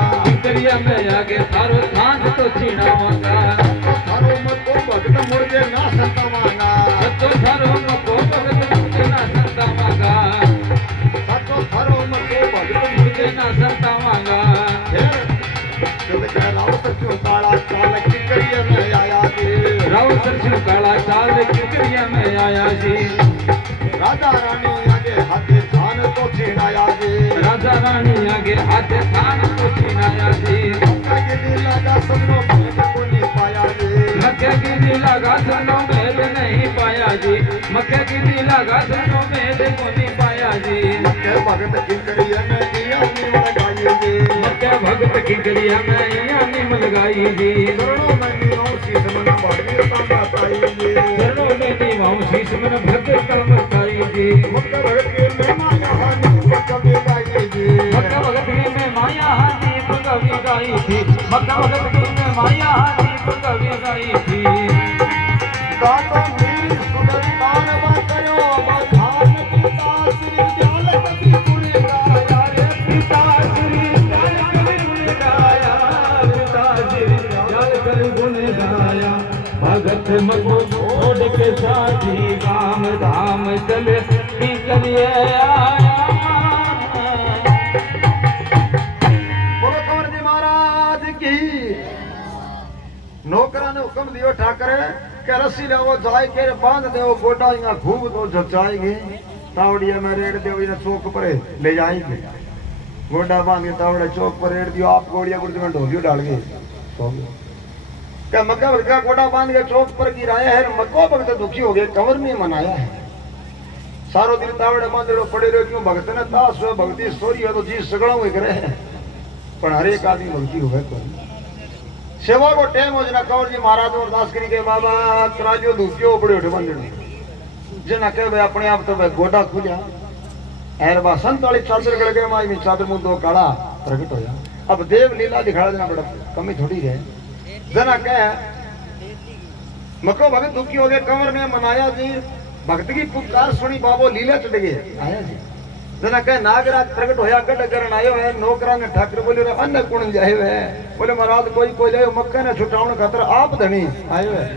करिए मैं आगे थारो थान तो छीनावांगा थारो मत को भगत मुर्गे ना संतावांगा सतो थारो मको भगत मुझे ना संतावांगा सतो थारो मत को भगत मुझे ना संतावांगा जब कह रावत क्यों काला चाल किकरिए में आया जी रावत सिर काला चाल किकरिए में आया जी राजा रानी आगे हाथे थान तो छीनाया जी राजा रानी आगे हाथ थान तो छीनाया जी मक्का गिरी लगा सबनो भेद को नहीं पाया जी मक्के गिरी लगा सनो भेद नहीं पाया जी मक्के गिरी लगा सनो भेद को नहीं पाया जी मक्के भगत किकरिए में दिया नीव लगाई जी मक्के भगत की गरिया में यहाँ निम लगाई जी चरणों में नीव शीश मन बाड़ी तांगा ताई जी चरणों में दीवाओं शीश मन भगत का मताई जी मक्का भगत के में माया हानि कभी गाई जी मक्का भगत की में माया दीप कवि गाई थी मक्का भगत की में माया दीप कवि गाई थी गातो मेरी सुंदर तान बातरो बखान पिता श्री दयाल कभी गुण गाया रे पिता श्री दयाल कवि गुण गाया पिता श्री दयाल कवि गुण गाया भगत मको छोड़ के साथी राम धाम चले निकलिए आया बोलो कंवर जी महाराज की नौकरा ने हुक्म दियो ठाकर के रस्सी लाओ जाय के बांध दो गोटा यहाँ खूब तो जचाएंगे तावड़िया में रेड़ दो इन्हें चौक पर ले जाएंगे गोटा बांध के तावड़े चौक पर रेड़ दियो आप गोड़िया गुड़ में ढोलियो डाल गए क्या मक्का भगत का गोटा बांध के चौक पर गिराया है मक्का भगत दुखी हो गए कंवर ने मनाया है सारो दिन तावड़े बांधेड़ो पड़े रहो क्यों भगत ने तास हो भक्ति सोरी है तो जी सगड़ा हुए करे पर हर एक आदमी भक्ति हुए तो सेवा को टेम हो जना कंवर जी महाराज और दास करी के बाबा तराजो दुखियो पड़े उठे बांधेड़ो जना कहे भाई अपने आप तो भाई गोटा खुलिया एर बा संत वाली चादर गड़ गए माई में चादर मुंह दो काला प्रकट हो जा अब देव लीला दिखा देना बड़ा कमी थोड़ी है जना कहे मको भगत दुखी हो गए कंवर ने मनाया जी भक्त की पुकार सुनी बाबो लीला चढ़ गए आया जी जना कहे नागराज प्रकट होया गढ़ करण आयो है नौकरा ने ठाकर बोले अन्न कुण जायो है बोले महाराज कोई जायो मक्का ने छुटावण खातर आप धनी आयो है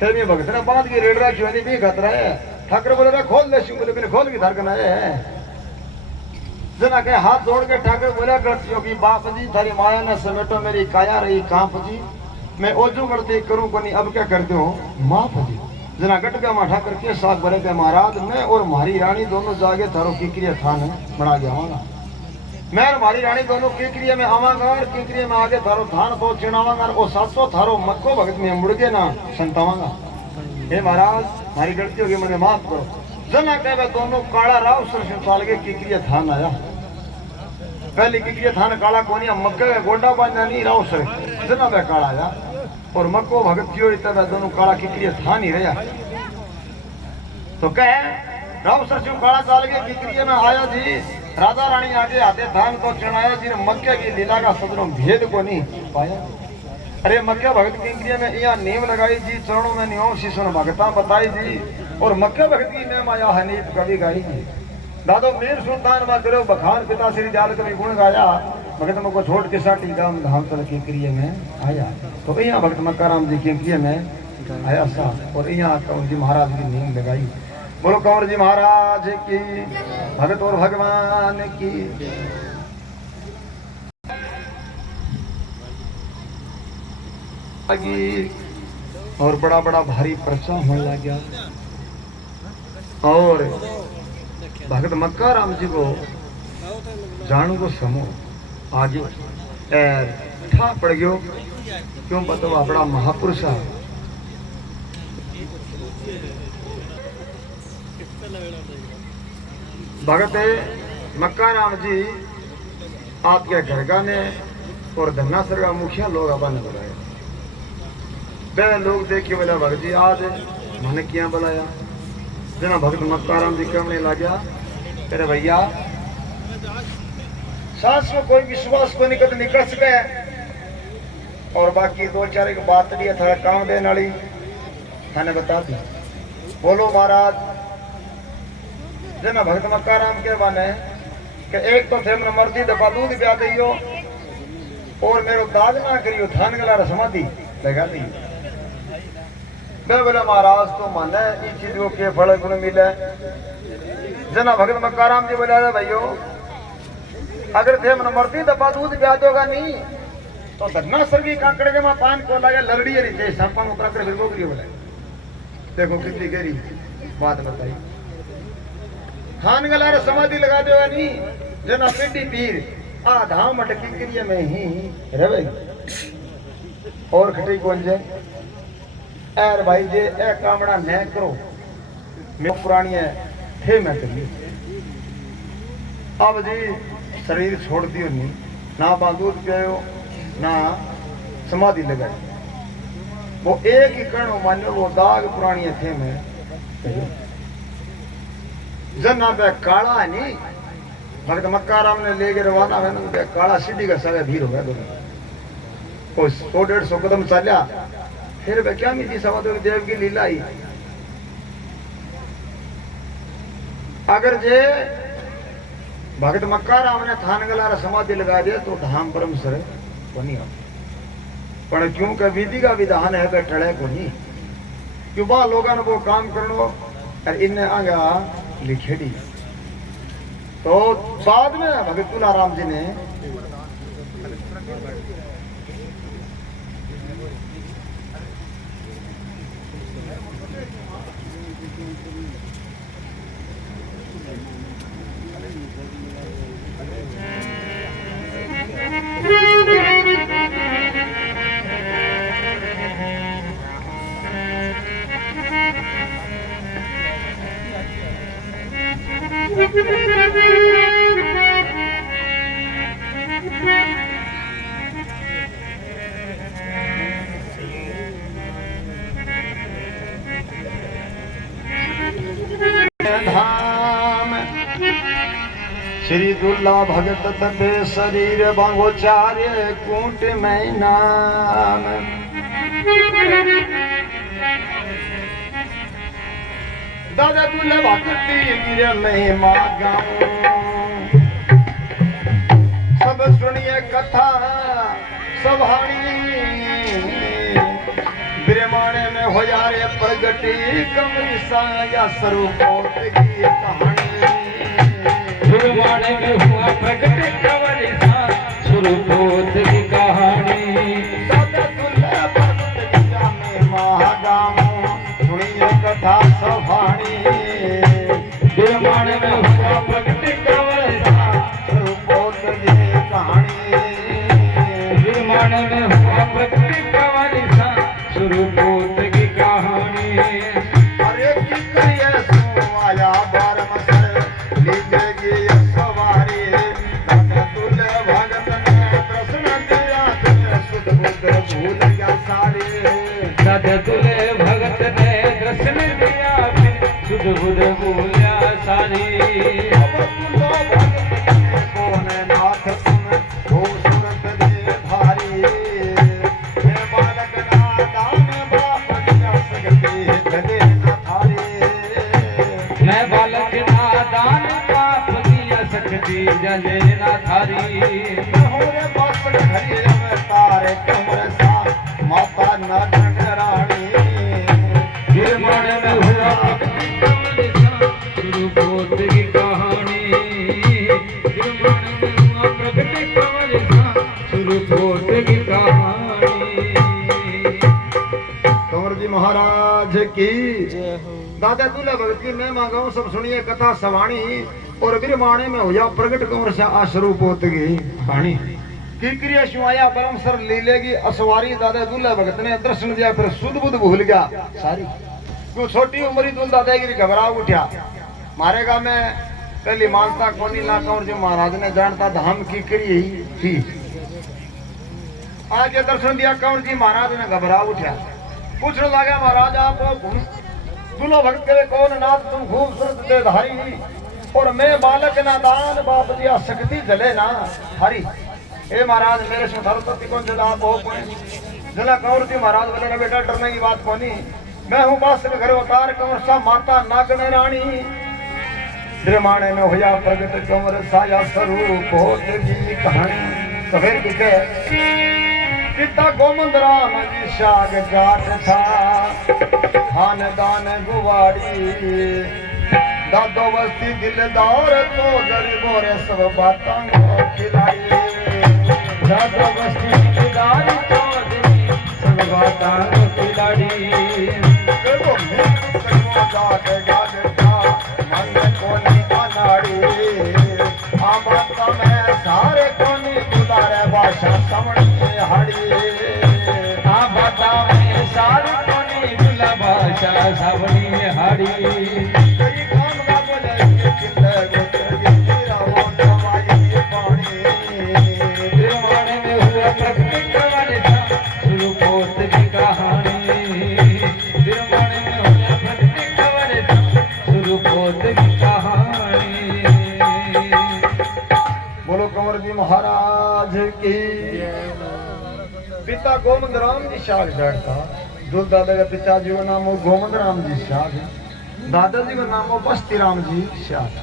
फिर में भक्त ने बात की रेड़ राखी होनी भी खतरा है ठाकर बोले खोल दे बोले बिन खोल की धार आया है जना कहे हाथ जोड़ के ठाकर बोला गलतियों की बाप जी थारी माया ने समेटो मेरी काया रही कांप जी मैं ओजू गलती करूं को नहीं अब क्या करते हो माफ जी जना गटका में ठाकर के साथ बोले के महाराज मैं और मारी रानी दोनों जागे थारो किकरिया थान बना के आवांगा मैं और मारी रानी दोनों किकरिया में आवांगा और किकरिया में आगे थारो थान तो चिनावांगा और सासो थारो मक्को भगत में मुड़ के ना संतावांगा हे महाराज हमारी गलतियों की मुझे माफ करो जना कहे दोनों काला राव सरसों साल के किकरिया थान आया पहले किकरिया थान काला कोनी मक्के का गोडा बांधा नहीं राव सर जना वे काला आया और मक्को भगत थियो तब दोनों काला किकरिया था नहीं रहा तो कहे राव सरसों काला साल के किकरिया में आया जी राजा रानी आगे आते थान को चढ़ाया जी मक्के की लीला का सदरों भेद को नहीं पाया अरे मक्का भगत किकरिया में यहाँ नीम लगाई जी चरणों में नियो शिशु भगता बताई जी और मक्का भगत की नेम आया हनीफ कवि गाई जी दादो मीर सुल्तान मा करो बखान पिता श्री दयाल कवि गुण गाया भगत मको छोड़ के साटी गाम धाम चल किकरिया में आया तो यहाँ भगत मक्काराम जी किकरिया में आया सा और यहाँ कंवर जी महाराज की नीम लगाई बोलो कंवर जी महाराज की भगत और भगवान की और बड़ा बड़ा भारी प्रचार होने लग गया। और भगत मक्का राम जी को जानू को समूह आगे ठा पड़ गयो। क्यों बताओ बड़ा महापुरुष है। भगत मक्का राम जी आपके घर का ने और धन्नासर का मुखिया लोग अपन बुलाया। वह लोग देख के बोला भगत जी आज मैंने क्या बुलाया। जना भगत मक्का राम जी कहने लगा तेरे भैया सास में कोई विश्वास को निकल सके और बाकी दो चार एक बात नहीं था काम देने वाली थाने बता दी। बोलो महाराज। जना भगत मक्का राम के बने कि एक तो थे मर्दी दफा दूध ब्याह दियो और मेरो दाग ना करियो थान गला समाधि लगा दी। मैं बोला महाराज तो माने इस चीज को के फल गुण मिले। जना भगत मक्का राम जी बोला भाइयों अगर थे मर्दी दफा दूध ब्याह दोगा नहीं तो धन्ना सर्गी काकड़े के मां पान को लगे लड़ड़ी नहीं चाहिए सांपा में कर फिर बोलिए बोले। देखो कितनी गहरी बात बताई। खान गलार समाधि लगा देगा नहीं जना पिंडी पीर आ धाम अटकी क्रिया में ही रवे और खटी कौन जे एर भाई जे ए कामड़ा न करो मैं पुरानी है थे मैं करिए। अब जी शरीर छोड़ दियो नहीं ना बांधूद पियो ना समाधि लगाई। वो एक ही कण मानो वो दाग पुरानी थे मैं जना पे काला है नहीं भगत मक्का राम ने ले के रवाना है ना काला सीधी का सारा भीड़ हो गया दोनों 100-150 कदम चलिया फिर वे क्या मिली सवादों देव की लीला ही। अगर जे भगत मक्का राम ने थान गलार समाधि लगा दिया तो धाम परम सर बनी पर क्यों का विधि का विधान है टड़े को नहीं क्यों वहां लोगों ने वो काम करनो और इन्हें आगा लिखेड़ी। तो बाद में भगत तुलाराम जी ने श्री दुल्ला भगत तथे शरीर बांगो चार्य कूट में नाम। दादा दुल्ला भक्ति गिर में मागाऊं सब सुनिए कथा सभाणी ब्रह्मांड में हो जा रे प्रगति कमरी साया स्वरूपों की कहानी। ब्रह्मांड में हुआ प्रकट कंवरी सा स्वरूपों की कहानी। दादा दुल्ला भगत गिर में मागाऊं सुनिए कथा सभाणी ब्रह्मांड में हुआ प्रकट कंवरी सा स्वरूपों की कहानी। ब्रह्मांड में हुआ प्रकट कंवरी सा स्वरूपों की कहानी। अरे की करिए सुवाया बार मसर लीजेगी सवारी। दादा दुल्ले भगत ने प्रश्न किया सुध बुद्ध भूल गया सारे। दादा दुल्ले भगत ने दर्शन दिया सुध बुद्ध भूलिया सारी। अब तुलो भगत ने कौन नाथ तुम हो सूरत दे भारी। हे बालक नादान बाप दिया सकती गले न थारे। मैं बालक नादान पाप दिया सकती जले ना थारी। होरे बाप घरे अवतारे कमर सा माता नदन रानी। ब्रह्मांड में हुआ प्रकट कंवरी सा स्वरूपों की महाराज की दादा दूल्हा भगत की मैं मांगाऊं सब सुनिए कथा सवाणी और बिरमाणे में हो जा प्रगट कंवर से आश्रूप होत गई कहानी की क्रिया शिवाया परम सर लीलेगी असवारी दादा दूल्हा भगत ने दर्शन दिया फिर सुध बुध भूल गया सारी क्यों छोटी उम्र ही दूल्हा दादागिरी घबरा उठा मारेगा मैं पहली मानता कोनी ना कंवर जी महाराज ने जानता धाम की क्रिया ही थी आज ये दर्शन दिया कंवर जी महाराज ने घबरा उठा पूछने लगा महाराज आप दूल्हा भगत के कौन नाथ तुम खूबसूरत देधारी और मैं बालक नादान बाप दिया शक्ति जले ना हरी ए महाराज मेरे से सरस्वती कौन से आप हो कोई जला कंवर जी महाराज बोले ना बेटा डरने की बात कोनी मैं हूँ बास के घर अवतार कंवर सा माता नागने रानी ब्रह्मांड में होया प्रगट कंवर साया स्वरूप होते की कहानी तो फिर लिखे पिता गोमंद राम जी शाग जाट था खानदान गुवाड़ी दादो बस्ती दिलदार तो गरीबों रे सब बातां को खिलाई दादो बस्ती दिलदार तो सब बातां को खिलाड़ी देखो मैं करूं जाट जाट था मन कोनी अनाड़ी आ बाता में सारे कोनी बुलारे भाषा समझ हाड़ी आ बाता में सारे कोनी बुला भाषा सावणी में हाड़ी कई काम का बोले चिल्ले गोत्र गिरा वो दवाई पानी ब्रह्मांड में हुआ प्रकट कंवर था शुरू पोत की कहानी ब्रह्मांड में हुआ प्रकट कंवर था शुरू पोत की कहानी बोलो कंवर जी महाराज की पिता गोविंद राम जी शाग जाट था दूध दादा का पिताजी का नाम हो गोविंद राम जी शाग दादाजी का नाम हो बस्ती राम जी शाग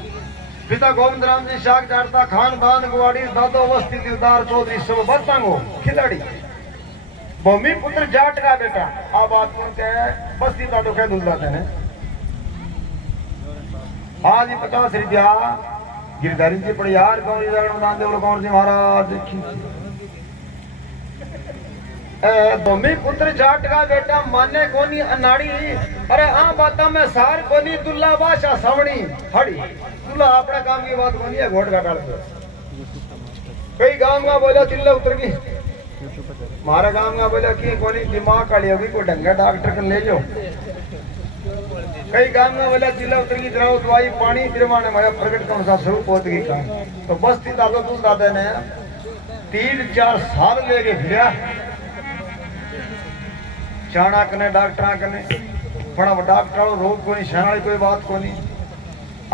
पिता गोविंद राम जी शाग जाट था खानदान गुवाड़ी दादो बस्ती दिलदार चौधरी सब बरतांगो खिलाड़ी भूमि पुत्र जाट का बेटा आ बात सुनते हैं बस्ती दादो कह दूध दादा ने आज ही 50 रुपया गिरधारी जी पड़ी यार कंवर जी महाराज की भूमि पुत्र जाट का बेटा माने कोनी अनाड़ी अरे हाँ बाता में सार कोनी दुल्ला बादशाह सावणी हड़ी दुल्ला अपना काम की बात कोनी है घोट का डाल दो कई गांव में बोला चिल्ला उतर गई हमारा गांव में बोला कि कोनी दिमाग काली होगी कोई ढंगा डॉक्टर को ले जाओ कई गांव में बोला चिल्ला उतर गई जरा दवाई पानी तिरमाने में प्रकट कौन सा स्वरूप होत गई काम तो बस्ती दादा दूध दादा ने 3-4 साल लेके फिरा चाणा कने डॉक्टर कने बड़ा डॉक्टर रोग को नहीं सहना कोई बात को नहीं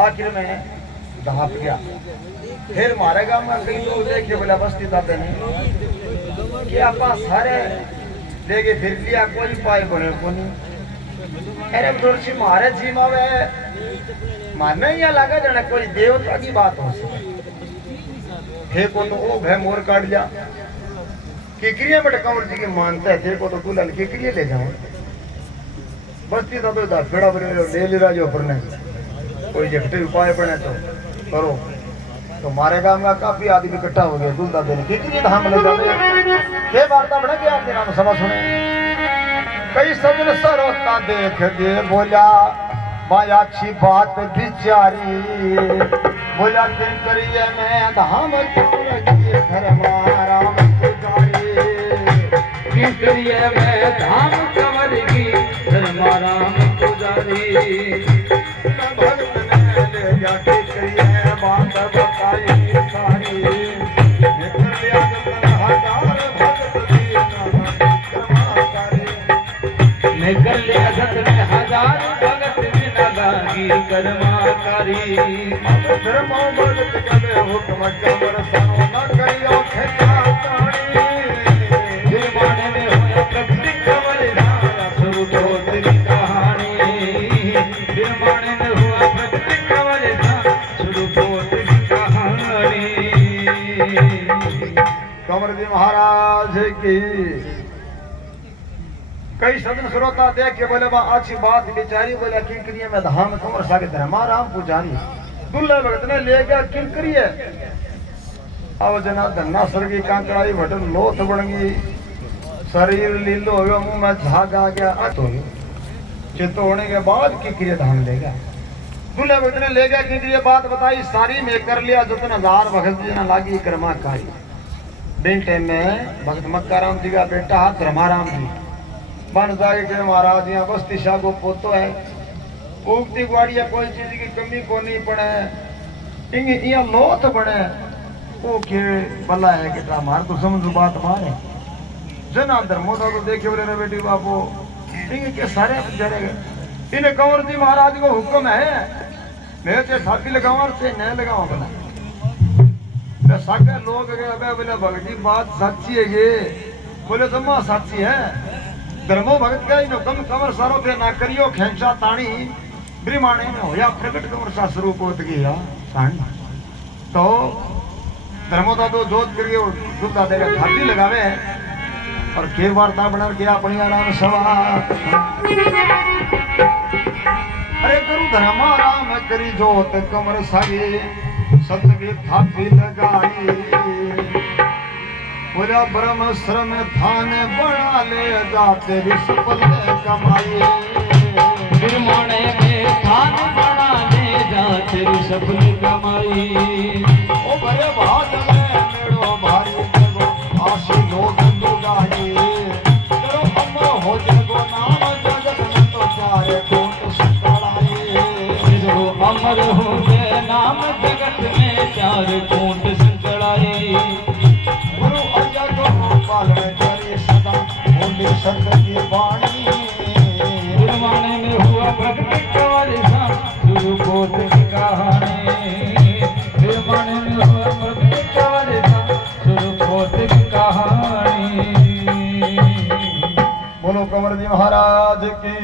आखिर में दहाप गया फिर मारे गांव में कई लोग देखे बोला बस्ती दादा ने कि आप सारे लेके फिर लिया कोई पाए बने को नहीं अरे तुलसी मारे जी मावे माने या लगा जाने कोई देवता की बात हो सके थे को तो वो भय मोर काट लिया किकरिया में कंवर जी की मानता है थे को तो दुल्हन किकरिया ले जाओ बस्ती तो बेड़ा ले ले रहा जो पर कोई जगटे उपाय बने तो करो तो मारे गांव का काफी आदमी इकट्ठा हो गया दूल्हा देने किकरिया धाम ले जाते वार्ता बना के आपके नाम सभा सुने कई सजन सरोता देख दे बोला माया अच्छी बात बिचारी बोला दिन करिए मैं धाम घर मारा किसरिए मैं धाम कंवर की धर्मा राम पुजारी भगत ने ले जाके करिए बात बताई सारी निकल लिया हजार भगत निकल लिया हजार भगत बिना लागी कर्माकारी धर्मो भगत कले हुक्म कमर सनो न करियो खेता कंवर जी महाराज की कई सदन श्रोता देख के बोले बा अच्छी बात बेचारी बोले किंकरिया में धाम कंवर सागे धर्मा राम पुजारी दुल्ला भगत ने ले गया किंकरिया अब जना धन्ना सरगी कांकड़ाई भटन लोथ बन गई शरीर लीलो हो गया मुंह में झाग आ गया तो चित्त होने के बाद किकरिया धाम लेगा। दूल्हे भगत ने ले गया किकरिया, बात बताई सारी में कर लिया जतन हजार भगत जी ना लागी कर्मा काई। दिन टाइम में भगत मक्काराम जी का बेटा धर्माराम जी बन जाए के महाराज यहाँ बस्ती शाह को पोतो है, उगती गुआड़िया कोई चीज की कमी को नहीं पड़े, इंगे यहाँ लोथ बने वो के भला है कि मार तो समझ बात मारे जना धर्मो था तो देखे बोले बेटी बापू इंगे के सारे बेचारे गए। इन्हें कंवर जी महाराज को हुक्म है मैं चाहे छाती लगावा से न लगावा भला साके लोग गए बोले भगत जी बात सच्ची है ये, बोले तो मां सच्ची है। धर्मो भगत का इन हुक्म कंवर सारो पे ना करियो खेंचा ताणी ब्रिमाणे में होया प्रकट कंवर सा स्वरूप होत गया ताणी तो धर्मोदा तो जोत करियो दुता देगा छाती लगावे और के वार्ता बना के अपनी आराम सवा। अरे गुरु धर्मा राम करी जोत कमर सागे सतवी थापी लगाई, पूरा ब्रह्म श्रम थान बना ले जाते विश्वल कमाई। निर्माणे में थान बना ले जाते विश्वल कमाई। ओ बड़े भाग में मेड़ो भारी जगो आशी लोग दुगाई, करो अम्मा हो जगो नाम जगत में तो चारे कोट संकड़ाई। जो अमर हो गए नाम जगत में चार कोट संकड़ाई। गुरु अजय को गोपाल में करी सदा बोले सत्य की वाणी। निर्माणे में हुआ प्रकट कंवर सा सुरकोट की कहानी। निर्माणे में हुआ प्रकट कंवर सा सुरकोट की कहानी। बोलो कंवर जी महाराज की।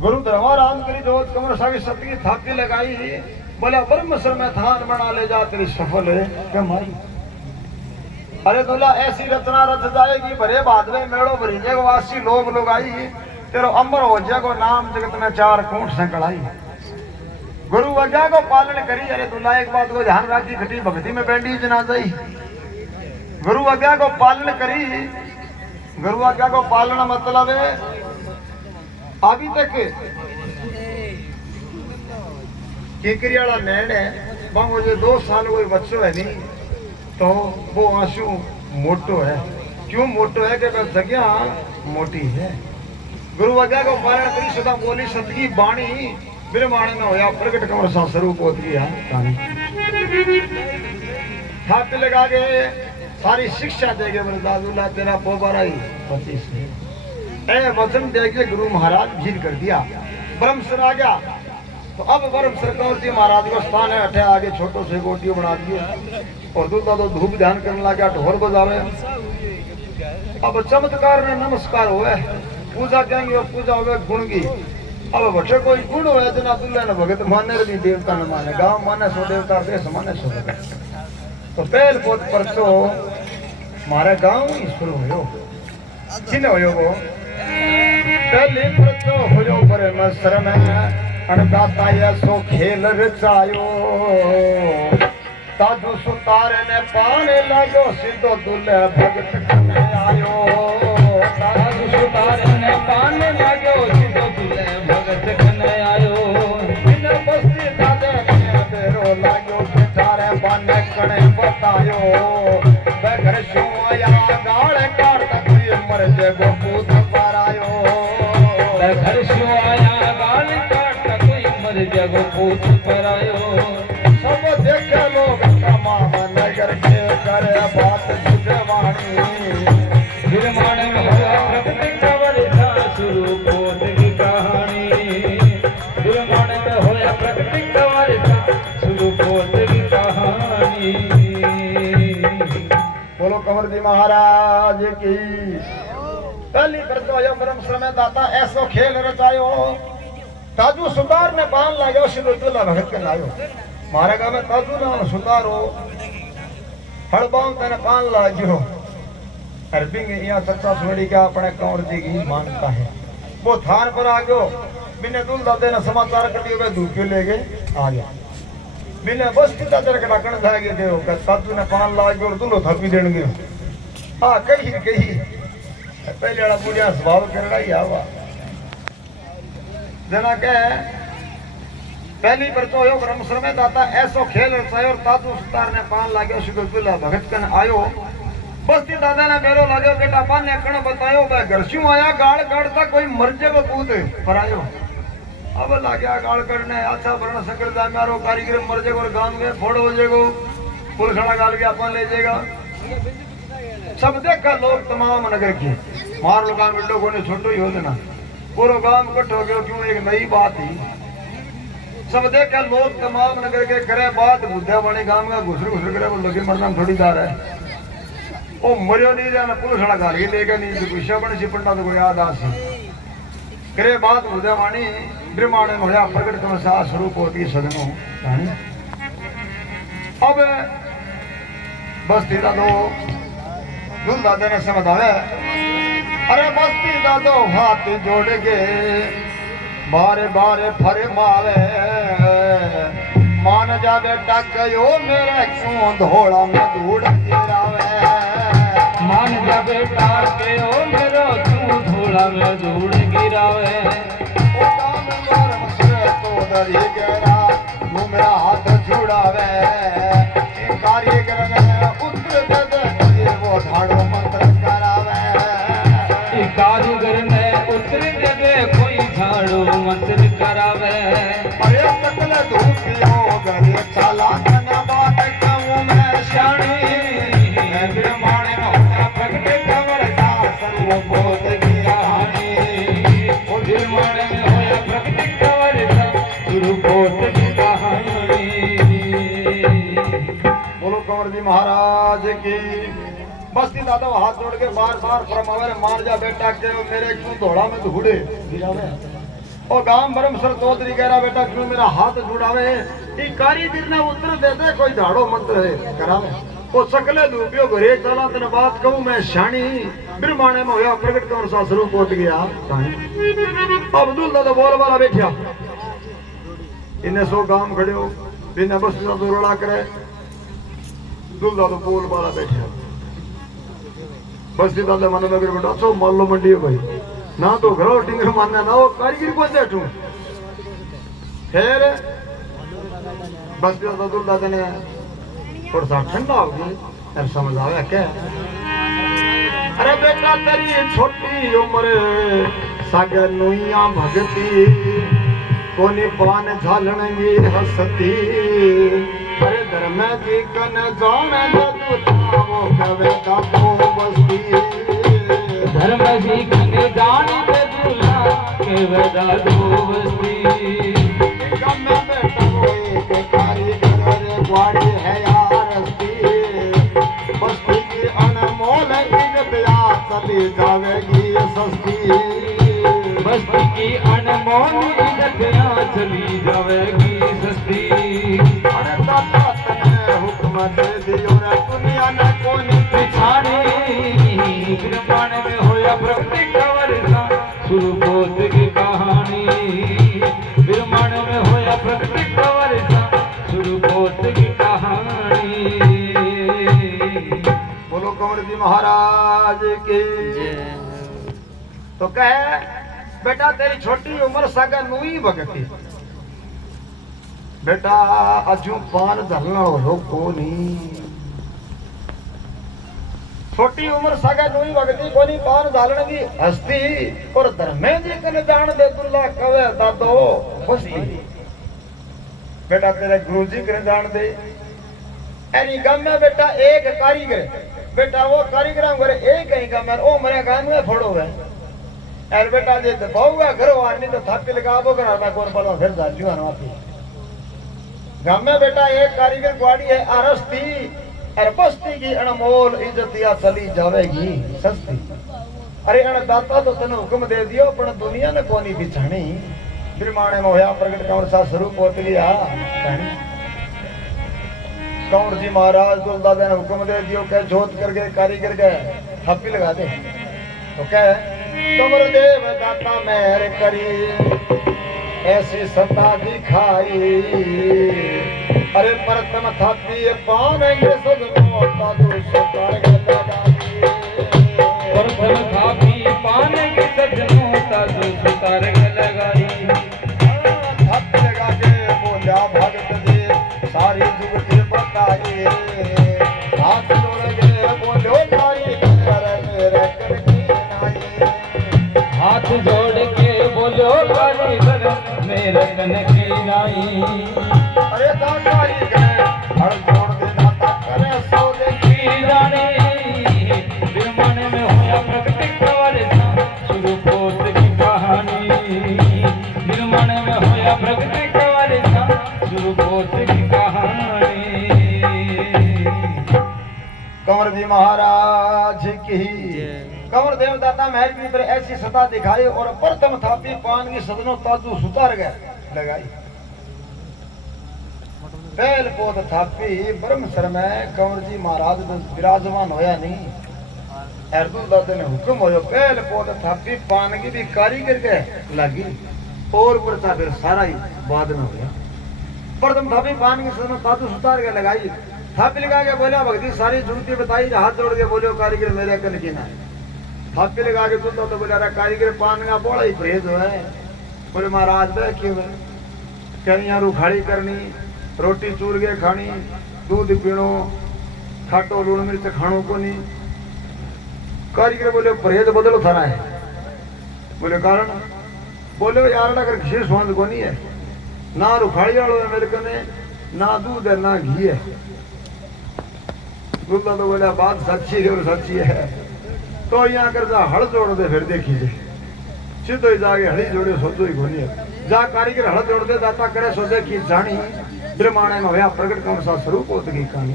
गुरु धर्माराम करी जोत कंवर सागी सत्य की थापी लगाई, बोला ब्रह्म श्रम में थान बना ले जा तेरी सफल है कमाई। अरे दूल्हा ऐसी रचना रच जाएगी भरे बाद में मेड़ो भरीजे को वासी लोग आई, तेरो अमर हो जाएगो नाम जगत में चार कोट संकड़ाई। गुरु आज्ञा को पालन करी। अरे दूल्हा एक बात को ध्यान रखी खटी भक्ति में बैंडी जना जाई। गुरु आज्ञा को पालन करी। गुरु आज्ञा को पालना मतलब है अभी तक केकरियाला नैन है वहां मुझे 2 साल कोई बच्चों है नहीं तो वो आंसू मोटो है। क्यों मोटो है कि जगह मोटी है। गुरु आज्ञा को पालन करी सदा बोली सतगी बाणी ब्रह्मांड में होया प्रकट कंवर सा स्वरूप होत गया कहानी। थापी लगा के सारी शिक्षा देगे बोले दादूला तेरा पोबारा ही 25 है ए वचन देके गुरु महाराज भीड़ कर दिया। ब्रह्मसर आ गया तो अब ब्रह्मसर कंवर जी महाराज का स्थान है अठे आगे छोटो से गोटियो बना दिए और दूल्हा तो धूप ध्यान करने लगा ढोल बजावे। अब चमत्कार में नमस्कार हुए पूजा कहेंगे और पूजा हुए गुण की। अब बच्चे कोई गुण हुए जना दूल्हा ने भगत माने रही देवता न माने गांव माने सो देवता देश माने सो तो पहल पोत पर तो मारे गांव ही शुरू हो किन हो वो पहले पर तो हो पर मसर में अनदाता ये सो खेल रचायो ताजू सुतार ने पाने लगो सिद्धो दुल्हे भगत कने आयो। ताजू सुतार ने पाने लगो सिद्धो दुल्हे भगत कने आयो। इन बस्ती दादे ने बेरो लागो पिठारे बाने कने बतायो बगर शो आया गाल काट कोई मर जेगो पूत परायो। बगर शो आया गाल काट कोई मर जेगो पूत परायो। सब देखे लोग तमाम नगर के करे बात जुगवाणी। निर्माण में हुआ प्रकट कंवर सा स्वरूपोत की कहानी। निर्माण में हुआ प्रकट कंवर सा स्वरूपोत की कहानी। बोलो कंवर जी महाराज की। पहली करतो ब्रह्म श्रम दाता ऐसो खेल रचायो ताजू सुतार ने बांध लागो सिद्धो दुल्हा भगत के लायो। मारे गाँव में ताजू ना सुतारो हड़बाऊ तेने कान लागो अरबिंग यहाँ चर्चा सुनी क्या अपने कंवर जी की मानता है। वो थान पर आ गयो बिने दूल्हा देने समाचार कटियो वे धूपियो ले गए आ गया बिने बस पिता तेरे का कण था गए देव का ताजू ने कान लागो और दूल्हो थपी देन गयो। हाँ कही पहले वाला बुढ़िया स्वभाव करना ही आवा जना के पहली पर तो यो ब्रह्मसर में दाता ऐसो खेल रचायो और तातु सुतार ने पान लाग्यो शुक्र गुला भगत कन आयो बस्ती दादा ने मेरो लाग्यो बेटा पान ने कण बतायो बे घरस्यू आया गाल काटता कोई मरजे को पूत पर आयो अब लाग्या गाल करने अच्छा वर्ण शंकर जा मारो कारीगर मरजे को गांव में फोड़ हो जाएगो पुल खड़ा गाल के अपन ले जाएगा सब देखा लोग तमाम नगर के मार लुकान बिल्डो को ने छोटो ही हो देना पूरा गांव इकट्ठो हो गयो क्यों एक नई बात ही सब देखा लोग तमाम नगर के करे बात बुद्धा वाले गांव का घुसर घुसर करे वो लगे मरना थोड़ी दार है ओ मरियो नहीं जाना पुलिस वाला गाल ही लेगा नहीं तो गुस्सा बन सिपंडा तो कोई याद आसी करे बात बुद्धा वाणी ब्रह्मांड में होया प्रकट कम सा स्वरूप होती सदनो कहानी अब बस्ती दा दो दूध दादा ने समझाया अरे बस्ती दा दो हाथ जोड़ के बारे बारे फरे मारे मान जा बेटा कयो मेरा क्यों धोड़ा में धूड़ गिरावे मान जा बेटा कयो मेरा क्यों धोड़ा में धूड़ गिरावे ओ काम गरम से तो दरी गया वो मेरा हाथ छुड़ावे कारीगर ने उतर दे दे वो झाड़ो मंत्र करावे कारीगर ने उतर दे कोई झाड़ू मंत्र करावे अरे सकल धूपियो गले चाला कना बात कहूं मैं शानी मैं ब्रह्मांड में प्रगट खबर सा सर्व बोध की कहानी ओ ब्रह्मांड में होया प्रगट खबर सा सर्व बोध की कहानी बोलो कंवर जी महाराज की बस्ती दादा हाथ जोड़ के बार बार फरमावे मार जा बेटा के मेरे क्यों धोड़ा में धूड़े गिरावे ओ गांव ब्रह्मसर चौधरी कह रहा बेटा क्यों मेरा हाथ जुड़ावे ई कारीगर ने उत्तर दे दे कोई झाड़ो मंत्र है करावे ओ सकले लूबियो घरे चला तने बात कहूं मैं शानी ब्रह्मांड में होया प्रगट कौन सा स्वरूप पहुंच गया कहानी अब्दुल दादा बोल वाला बैठा इन्हें सो गांव खड़े हो बिना बस्ती दा रोड़ा करे दुल दादा बोल वाला बैठा बस्ती दादा मन में बेटा सो मान लो मंडी है भाई ना तो घरों टिंगर मानना ना वो कारीगर को बैठू फिर बस दूर दादा ने थोड़ा सा ठंडा हो गई समझ आया क्या अरे बेटा तेरी छोटी उम्र सागर नुइया भगती कोनी पान झालन में हसती अरे धर्म जी कन जाने दे तू वो कवे का तो बस्ती धर्म जी कने जान दे दूल्हा के वदा दो बस्ती कम में बेटा कोई के कारीगर रे ग्वाड़ी है यार हस्ती बस्ती की अनमोल इज्जत या चली जावेगी सस्ती बस्ती की अनमोल इज्जत या चली जावेगी सस्ती अरे दाता तने हुक्म दे दियो रे दुनिया ने कोनी पिछाड़ी ब्रह्मांड में होया प्रगट खबर सा सुरपोत की कहानी ब्रह्मांड में होया प्रगट खबर सा सुरपोत की कहानी बोलो कंवर जी महाराज की तो कहे बेटा तेरी छोटी उम्र सागा नुई भगती बेटा अजू पान धरना हो कोनी छोटी उम्र सागा नुई भगती कोनी पान धारण की हस्ती और धर्मे जी कने जान दे दुल्ला कवे दादो बस्ती बेटा तेरे गुरुजी कने जान दे एनी गम में बेटा एक कारीगर बेटा वो कारीगर घरे एक ही गम ओ मरे गान में फोड़ो है एर बेटा जे दबाऊगा घर वार नहीं तो थापी लगाबो घर में कौन पलो फिर जा जुआन वापी गम में बेटा एक कारीगर ग्वाड़ी है अरस्ती अरे बस्ती की अनमोल इज्जत या चली जावेगी सस्ती अरे अन दाता तो तने हुक्म दे दियो पण दुनिया ने कोनी बिछाणी ब्रह्मांड में होया प्रगट कंवर सा स्वरूप होत गया कंवर जी महाराज दुल दादा ने हुक्म दे दियो के जोत करके कारीगर के थप्पी लगा दे तो क्या कंवर देव दाता मेहर करी ऐसी सत्ता दिखाई अरे परतम थापी पानेंगे सदनो तादु सुतार लगाई परतम थापी पानेंगे सदनो तादु सुतार लगाई मेरे कन की नाई अरे दातारी गए हर जोड़ दे दाता करे सो देखी जाने बिरमन में होया प्रकट कंवर शुरू पोत की कहानी बिरमन में होया प्रकट कंवर शुरू पोत की कहानी कंवर जी महाराज की कंवर देवदाता महल की पर ऐसी सता दिखाई और प्रथम थापी पान की सदनों ताजू सुतार गए लगाई पहल पोत थापी ब्रह्मसर में कंवर जी महाराज विराजमान होया नहीं अर्दुल दादा ने हुक्म होयो पहल पोत थापी पान की भी कारीगर के लगी और प्रचा फिर सारा ही बाद में होया प्रथम थापी पान की सदनों ताजू सुतार के लगाई थापी लगा के बोला भक्ति सारी जुगती बताई हाथ जोड़ के बोलो कारीगर मेरे कन की ना थापी लगा के सुनता तो बोला कारीगर पान का बड़ा ही परहेज है बोले महाराज बे क्यों है कहीं यहाँ रुखाड़ी करनी रोटी चूर के खानी दूध पीनो खाटो लूण मिर्च खानो को नहीं कारीगर बोले परहेज बदलो थाना है बोले कारण बोले यार अगर घी स्वाद को नहीं है ना रुखाड़ी वालों है मेरे कने ना दूध है ना घी है बोलता तो बोला बात सच्ची है और सच्ची है तो यहाँ कर जा हड़ जोड़ दे फिर देखिए सीधो ही जाके हड़ी जोड़े सोचो ही कोनी है जा कारीगर हड़ जोड़ दे दाता करे सो देखी जानी ब्रह्मांड में होया प्रकट कंवर सा स्वरूप होत की कहानी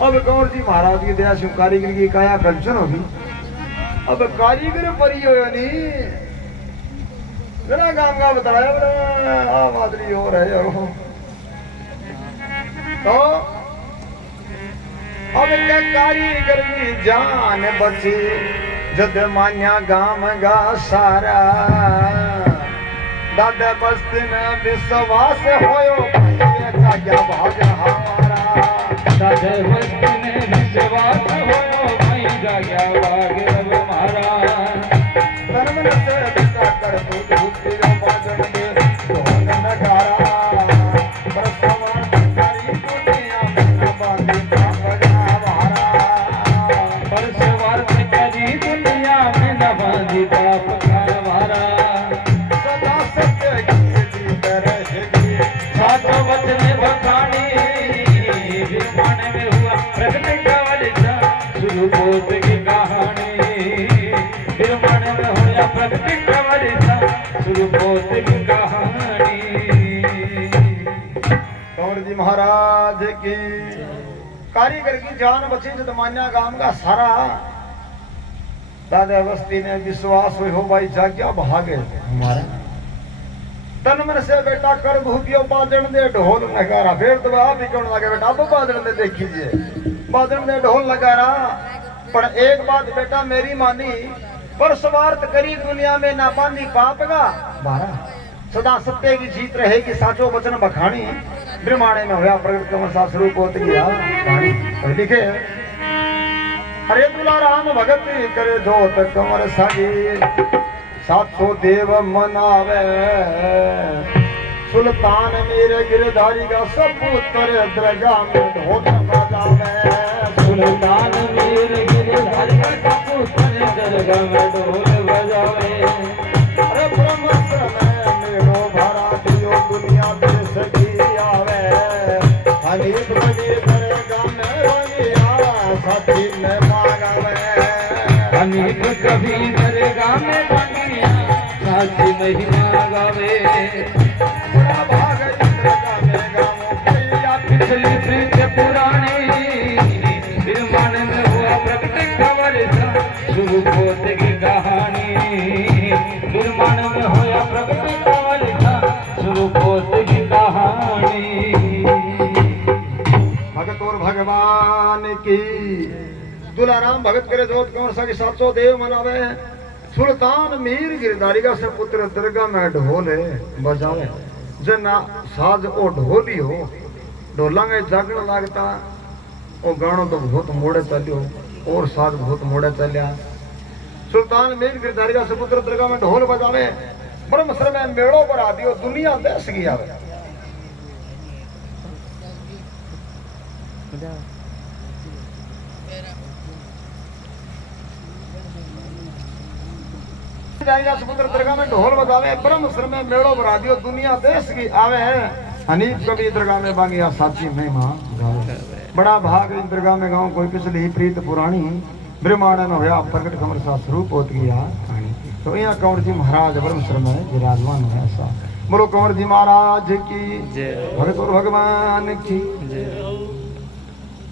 अब कंवर जी महाराज की दया से कारीगर की काया कंचन होगी अब कारीगर परी हो नहीं बिना काम का बताया बड़ा मादरी हो रहे हो तो अब क्या कारीगर की जान बची जद मान्या गाम गा सारा दादा बस्ती में विश्वास होयो क्या भाग हमारा दादा बस्ती में विश्वास होयो भाई जाग्या भाग हमारा तन मन से बिता कर दूध भूति जो बाजन दे ढोल नगारा बरसवा कारी दुनिया में बांधी महाराज की कारीगर की जान बची जद मान्या गांव का सारा दादा अवस्थी ने विश्वास हो भाई जाग्या भागे हमारा तन मन से बेटा कर भूपियो बाजन दे ढोल नगारा फिर तो आप ही कौन लगे बेटा अब बाजन दे देखिए बाजन दे ढोल नगारा पर एक बात बेटा मेरी मानी पर स्वार्थ करी दुनिया में ना बांधी पाप का बारा सदा सत्य की जीत रहेगी साचो वचन बखानी ब्रह्मांड में होया प्रकट कंवर सा स्वरूप होत गया कहानी लिखे हरे दुला राम भगत करे जोत कंवर सागी 700 देव मनावे सुल्तान मेरे गिरधारी का सपुत्र दरगाह में ढोल बजावे सुल्तान मेरे गिरधारी का सपुत्र दरगाह में ढोल बजावे अरे ब्रह्मस्त्र में मेरो भरा दियो दुनिया देश की आवे हनीफ कबीर दरगाह में रंगिया साथी में मांगावे हनीफ कबीर दरगाह में रंगिया साथी में मांगावे बड़ा भाग दरगाह में गामो भैया पिछली प्रीत पुरानी ब्रह्मांड में हुआ प्रकट कंवर सा शुरू होत की कहानी ब्रह्मांड में हुआ प्रकट कंवर सा शुरू होत की कहानी भगत और भगवान की दुलाराम भगत करे जोत कंवर सा की 700 देव मनावे सुल्तान मीर गिरधारी का सपुत्र दरगाह में ढोल बजावे जना साज ओ ढोली हो ढोला में जागण लागता ओ गानो तो बहुत मोड़े चलियो और साज बहुत मोड़े चलिया सुल्तान मीर गिरधारी का सपुत्र दरगाह में ढोल बजावे ब्रह्मसर में मेड़ो पर आदियो दुनिया देश की आवे जाएगा समुद्र दरगाह में ढोल बजावे ब्रह्म सर में मेड़ो बरा दियो दुनिया देश की आवे हनीफ कभी दरगाह में बांगिया साची महिमा गावे बड़ा भाग इस दरगाह में गाँव कोई पिछली प्रीत पुरानी ब्रह्मांड होया प्रकट कमर सा स्वरूप होत गया कहानी तो यहाँ कंवर जी महाराज ब्रह्म सर में विराजमान है ऐसा बोलो कंवर जी महाराज की जय भगत भगवान की जय।